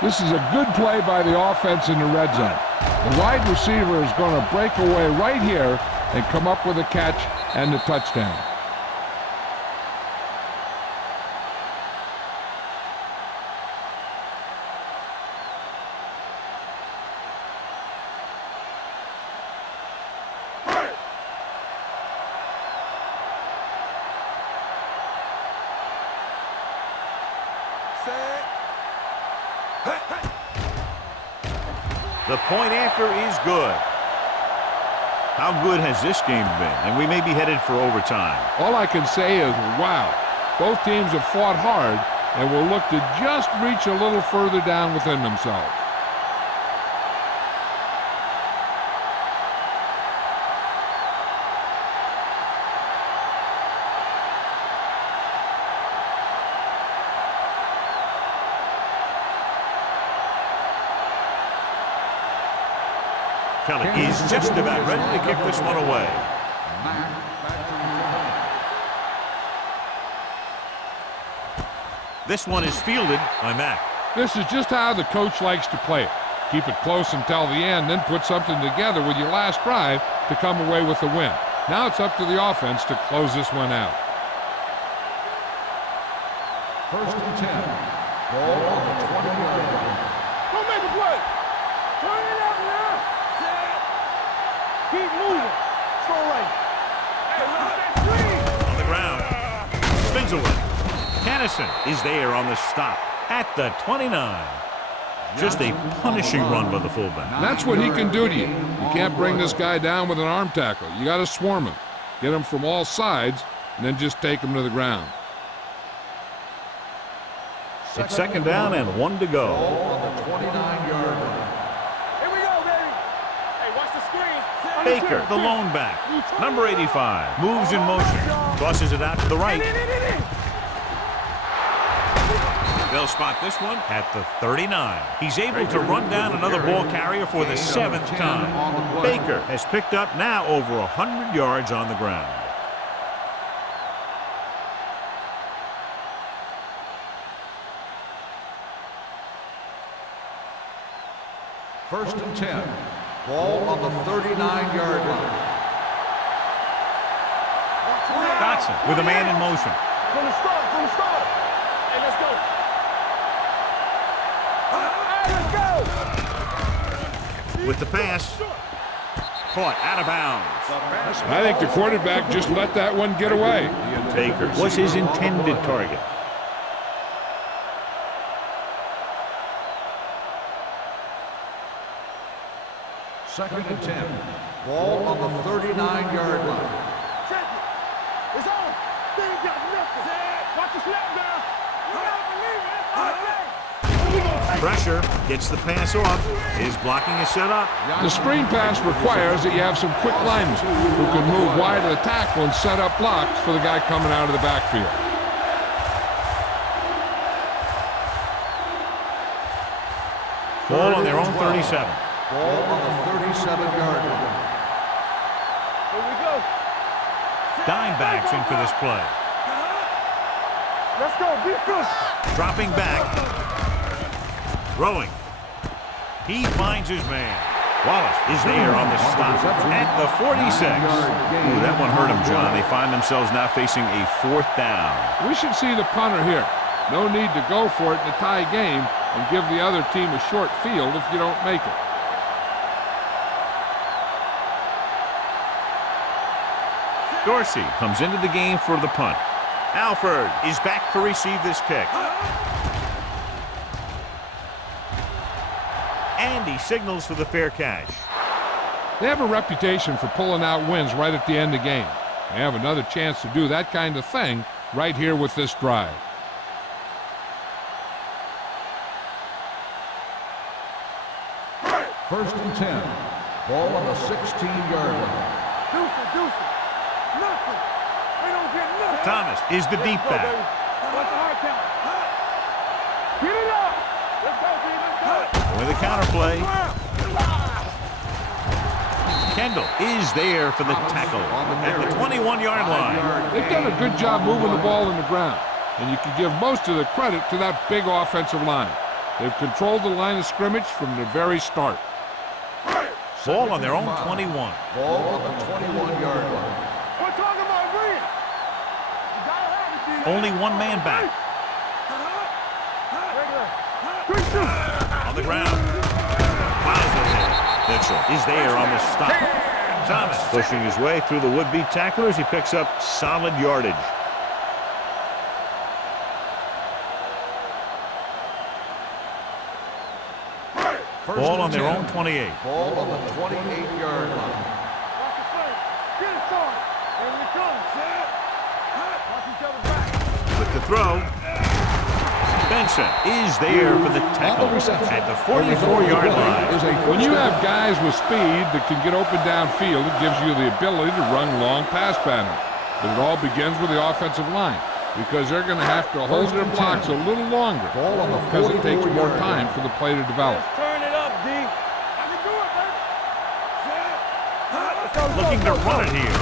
This is a good play by the offense in the red zone. The wide receiver is going to break away right here and come up with a catch and the touchdown. The point after is good. How good has this game been? And we may be headed for overtime. All I can say is, wow. Both teams have fought hard and will look to just reach a little further down within themselves. Kelly is just about ready to kick this one away. This one is fielded by Mack. This is just how the coach likes to play it. Keep it close until the end, then put something together with your last drive to come away with the win. Now it's up to the offense to close this one out. First and 10. Ball on the 20-yard line. Go make a play. Turn it up now. Keep moving. Throw right. On the ground. Spins away. Cannison is there on the stop at the 29. Just a punishing run by the fullback. That's what he can do to you. You can't bring this guy down with an arm tackle. You got to swarm him. Get him from all sides, and then just take him to the ground. It's second down and 1 to go. Ball on the 29-yard line. Here we go, baby. Hey, watch the screen. Baker, the lone back. Number 85, moves in motion. Tosses it out to the right. They'll spot this one at the 39. He's able to run down another ball carrier for the 7th time. Baker has picked up now over 100 yards on the ground. First and 10. Ball on the 39-yard line. Dotson with a man in motion. From the start, from the start. Hey, let's go. Hey, let's go. With the pass. Caught out of bounds. I think the quarterback just let that one get away. Baker was his intended target. Second and 10. Ball on the 39-yard line. Check it. It's on. They ain't got nothing. Watch the snap down. You don't believe it. Pressure gets the pass off. His blocking is set up. The screen pass requires that you have some quick linemen who can move wide of the tackle and set up blocks for the guy coming out of the backfield. Ball on their own 37. Ball on the 37-yard line. Here we go. Dime backs in for this play. Let's go. Be good. Dropping back. Throwing. He finds his man. Wallace is there on the stop at the 46. Ooh, that one hurt him, John. They find themselves now facing a 4th down. We should see the punter here. No need to go for it in a tie game and give the other team a short field if you don't make it. Dorsey comes into the game for the punt. Alford is back to receive this kick. And he signals for the fair catch. They have a reputation for pulling out wins right at the end of the game. They have another chance to do that kind of thing right here with this drive. First and 10. Ball on the 16-yard line. Deuce. Nothing. They don't get nothing. Thomas is the deep back. Watch the hard count. Get it up. Let's go, B. Let's go. With a counter play. Kendall is there for the tackle at the 21-yard line. They've done a good job moving the ball in the ground, and you can give most of the credit to that big offensive line. They've controlled the line of scrimmage from the very start. Ball on their own 21. Ball on the 21-yard line. We're talking about win. You gotta have it, D. Only one man back. On the ground. Miles ahead. Mitchell is there on the stop. Thomas pushing his way through the would-be tacklers. He picks up solid yardage. Ball on their own 28. Ball on the 28-yard line. Watch the play. Get it started. Here we come. Watch each other back. With the throw. Benson is there for the tackle at the 44-yard line. When you have guys with speed that can get open downfield, it gives you the ability to run long pass patterns. But it all begins with the offensive line, because they're going to have to hold their blocks a little longer because it takes more time for the play to develop. Let's turn it up, D. I can do it, baby. Looking to run it here.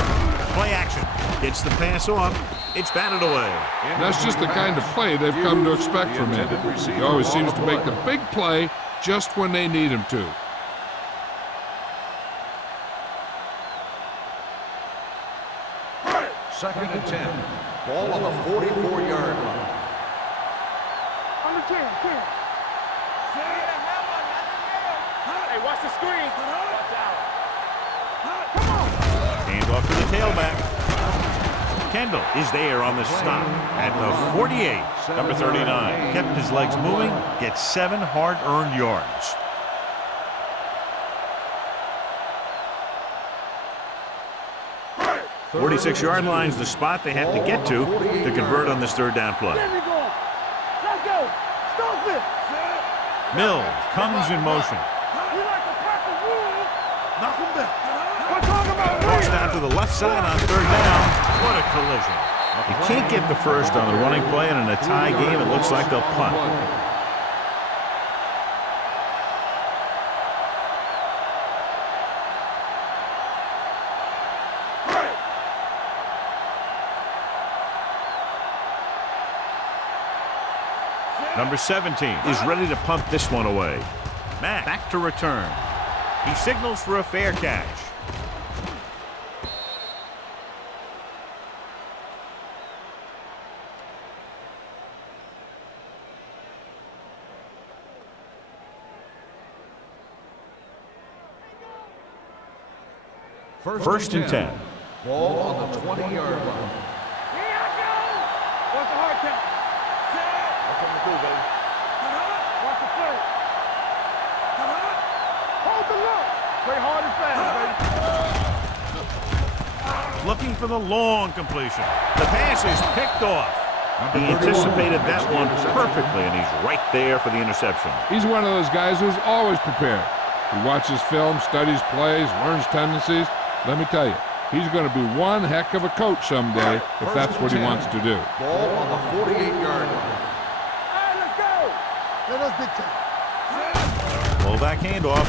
Play action. Gets the pass off. It's batted away. That's just the kind of play they've come to expect from him. He always seems to make the big play just when they need him to. Second and 10. Ball on the 44-yard line. On the 10. Hey, watch the screen. Watch out. Come on. Hand off to the tailback. Kendall is there on the stop at the 48. Number 39 kept his legs moving, gets 7 hard-earned yards. The 46-yard line is the spot they have to get to convert on this 3rd down play. There we go. Let's go. Stop it. Mills comes in motion. You like to pack the wolves. Knock him down. We're talking about Cross down to the left side on third down. What a collision. You can't get the first on the running play, and in a tie game, it looks like they'll punt. Number 17 is ready to punt this one away. Matt back to return. He signals for a fair catch. First and 10. Ball on the 20-yard line. What's the hard count? That's what we do, baby. Watch the play. Hold the look. Play hard and fast, baby. Looking for the long completion. The pass is picked off. He anticipated that one perfectly, and he's right there for the interception. He's one of those guys who's always prepared. He watches film, studies plays, learns tendencies. Let me tell you, he's going to be one heck of a coach someday if that's what he wants to do. Ball on the 48-yard line. All right, let's go. Let us big time. Fullback handoff.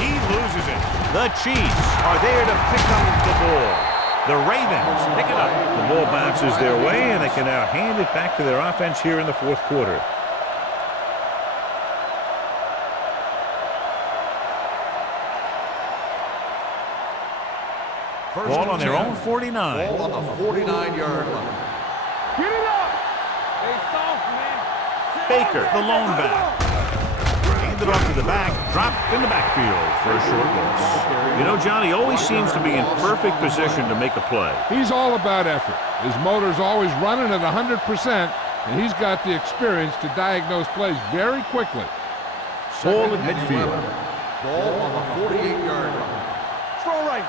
He loses it. The Chiefs are there to pick up the ball. The Ravens pick it up. The ball bounces their way, and they can now hand it back to their offense here in the fourth quarter. Ball on their own 49. Ball on the 49-yard line. Get it up. Hey, soft, man. Baker, the lone back. Handed off to the back, dropped in the backfield for a short loss. You know, John, he always seems to be in perfect position to make a play. He's all about effort. His motor's always running at 100%, and he's got the experience to diagnose plays very quickly. Ball at midfield. Ball on the 48-yard line. Throw right.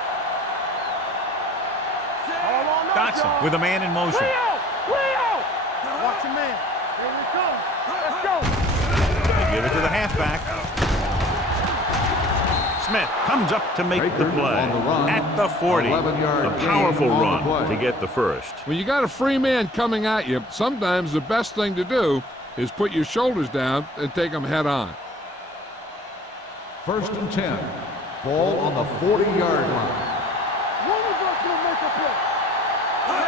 Dotson with a man in motion. Way out. Watch your man. Here we come. Let's go. They give it to the halfback. Smith comes up to make the play at the 40. A powerful run to get the first. When you got a free man coming at you, sometimes the best thing to do is put your shoulders down and take them head on. First and 10. Ball on the 40-yard line. One of us will make a play.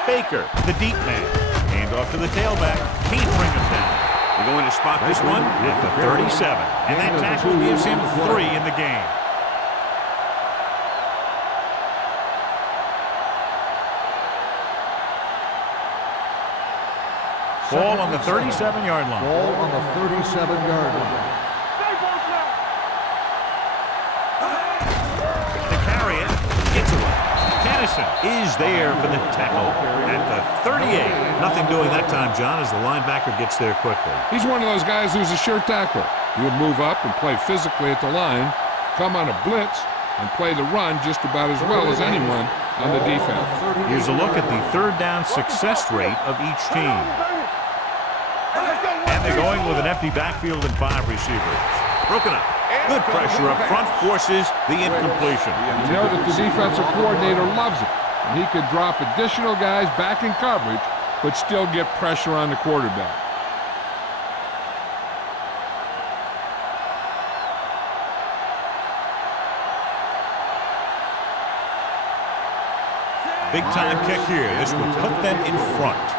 Baker, the deep man. Hand off to the tailback. Can't bring him down. They're going to spot this one at the 37. And that tackle gives him 3 in the game. Ball on the 37-yard line. Ball on the 37-yard line. Stay both now. To carry it, gets away. Kennison is there for the tackle at the 38. Nothing doing that time, John, as the linebacker gets there quickly. He's one of those guys who's a sure tackler. He'll move up and play physically at the line, come on a blitz, and play the run just about as well as anyone on the defense. Here's a look at the third down success rate of each team. And they're going with an empty backfield and 5 receivers. Broken up. Good pressure up front forces the incompletion. You know that the defensive coordinator loves it. And he could drop additional guys back in coverage, but still get pressure on the quarterback. Big time kick here. This will put them in front.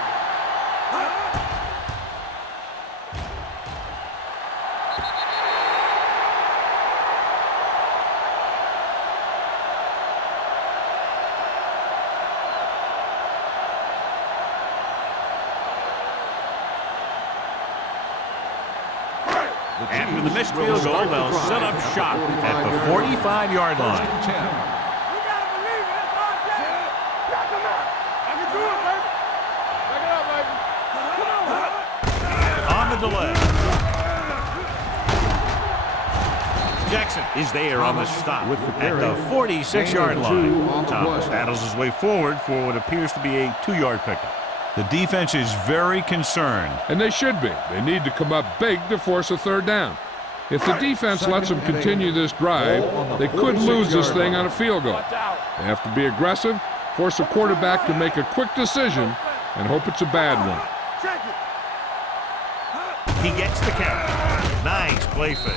After the missed field goal, they'll set up shop at the 45-yard line. On the delay. Jackson is there on the stop at the 46-yard line. Thomas battles his way forward for what appears to be a 2-yard pickup. The defense is very concerned. And they should be. They need to come up big to force a third down. If the defense lets them continue this drive, they could lose this thing on a field goal. They have to be aggressive, force a quarterback to make a quick decision, and hope it's a bad one. He gets the carry. Nice play fake.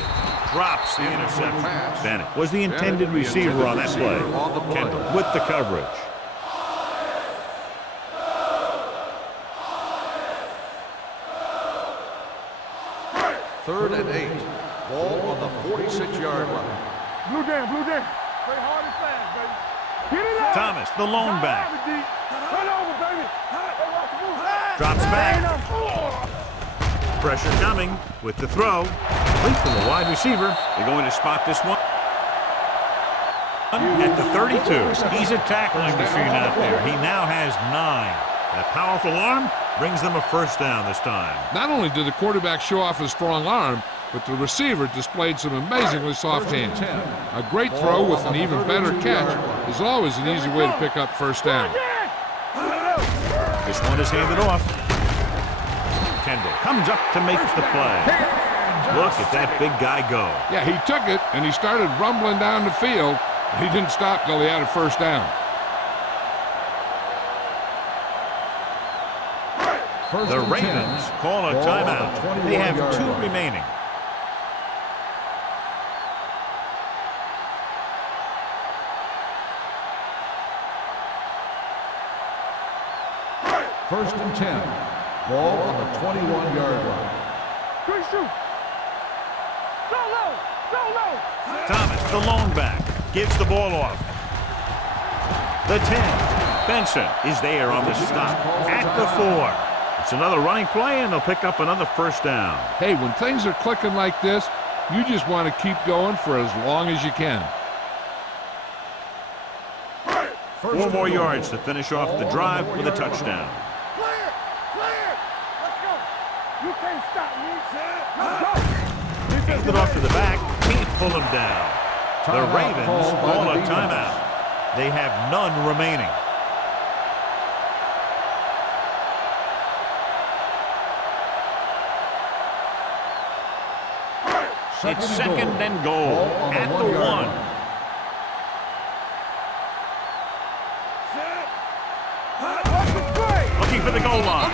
Drops the interception. Bennett was the intended receiver on that play. Kendall with the coverage. Third and 8. Ball on the 46-yard line. Blue down, blue down. Play hard and fast, baby. Get it out. Thomas, the lone back. Run over, baby. Drops back. Pressure coming with the throw. Complete from the wide receiver. They're going to spot this one at the 32. He's a tackling machine out there. He now has 9. That powerful arm brings them a first down this time. Not only did the quarterback show off his strong arm, but the receiver displayed some amazingly soft hands. A great throw with an even better catch is always an easy way to pick up first down. This one is handed off. Kendall comes up to make the play. Look at that big guy go. Yeah, he took it, and he started rumbling down the field. He didn't stop till he had a first down. The Ravens call a timeout. They have 2 remaining. First and 10. Ball on the 21-yard line. Quick shoot. Go low. Go low. Thomas, the lone back, gives the ball off. The 10. Benson is there on the stop at the 4. It's another running play, and they'll pick up another first down. Hey, when things are clicking like this, you just want to keep going for as long as you can. 4 more yards to finish off the drive with a touchdown. Clear. Clear. Let's go. You can't stop me. Let's go. Hands it off to the back. Can't pull him down. The Ravens call a timeout. They have none remaining. It's second and goal at the 1. Looking for the goal line.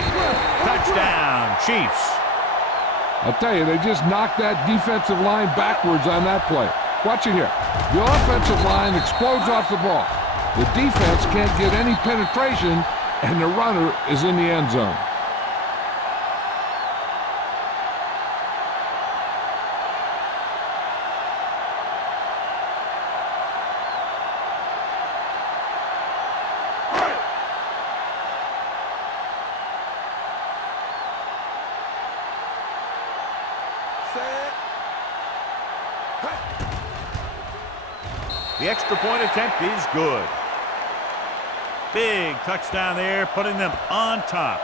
Touchdown, Chiefs. I'll tell you, they just knocked that defensive line backwards on that play. Watch it here. The offensive line explodes off the ball. The defense can't get any penetration, and the runner is in the end zone. The extra point attempt is good. Big touchdown there, putting them on top.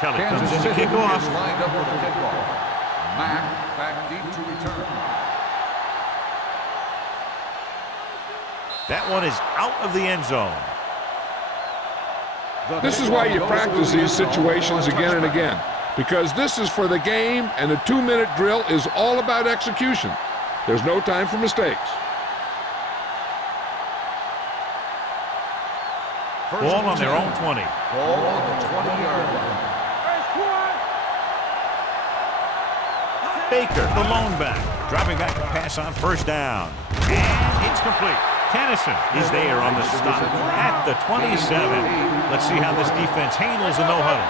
Kelly comes in to kick off. Lined up for the kickoff. Mack back deep to return. That one is out of the end zone. This is why you practice these situations again and again, because this is for the game, and a 2-minute drill is all about execution. There's no time for mistakes. Ball on their own 20. Ball on the 20-yard line. Baker, the lone back, dropping back to pass on first down. And it's complete. Tennyson is there on the stop at the 27. Let's see how this defense handles the no-huddle.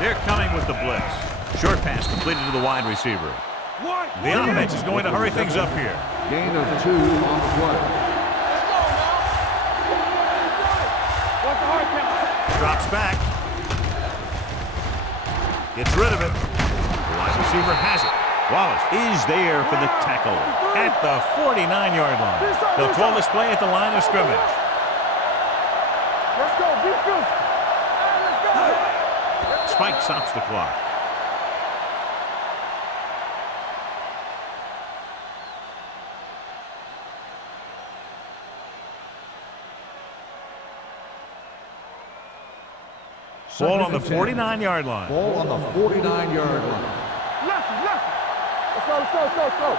They're coming with the blitz. Short pass completed to the wide receiver. The offense is going to hurry things up here. Gain of 2 on the play. Drops back. Gets rid of it. The wide receiver has it. Wallace is there for the tackle at the 49-yard line. They'll call this play at the line of scrimmage. Let's go. Be physical. Let's go. Spike stops the clock. Ball on the 49-yard line. Ball on the 49-yard line. Lefty. Let's go.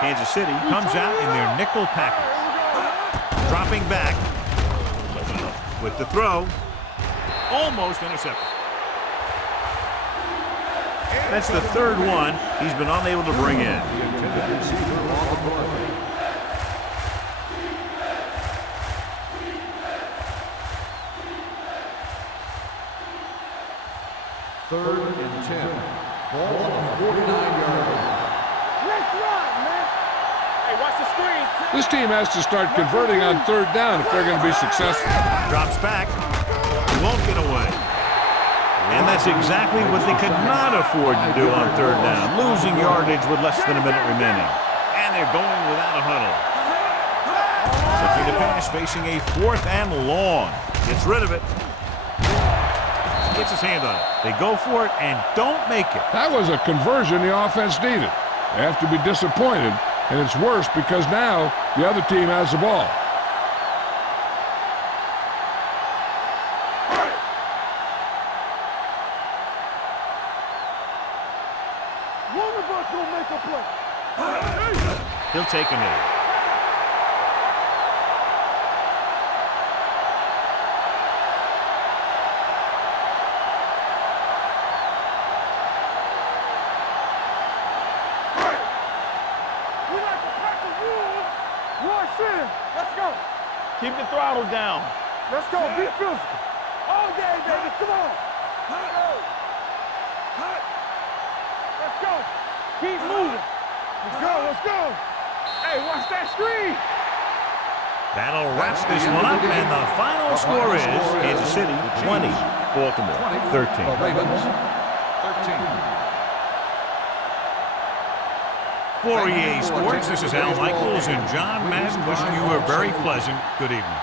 Kansas City comes out in their nickel package. Dropping back with the throw. Almost intercepted. That's the third one he's been unable to bring in. Third and 10. Ball on the 49-yard line. Let's run, man. Hey, watch the screen. This team has to start converting on third down if they're going to be successful. Drops back. Won't get away. And that's exactly what they could not afford to do on third down. Losing yardage with less than a minute remaining. And they're going without a huddle. Looking to pass, facing a 4th and long. Gets rid of it. Gets his hand on it. They go for it and don't make it. That was a conversion the offense needed. They have to be disappointed, and it's worse because now the other team has the ball. One of us will make a play. He'll take a knee. Let's go. Keep the throttle down. Let's go. Be physical. All day, baby. Come on. Let's go. Let's go. Keep moving. Let's go. Hey, watch that screen. That'll wrap this one up, and the final score is Kansas City 20, Baltimore 13. The Ravens 13. For EA Sports, this is Al Michaels and John Madden wishing you a very pleasant good evening.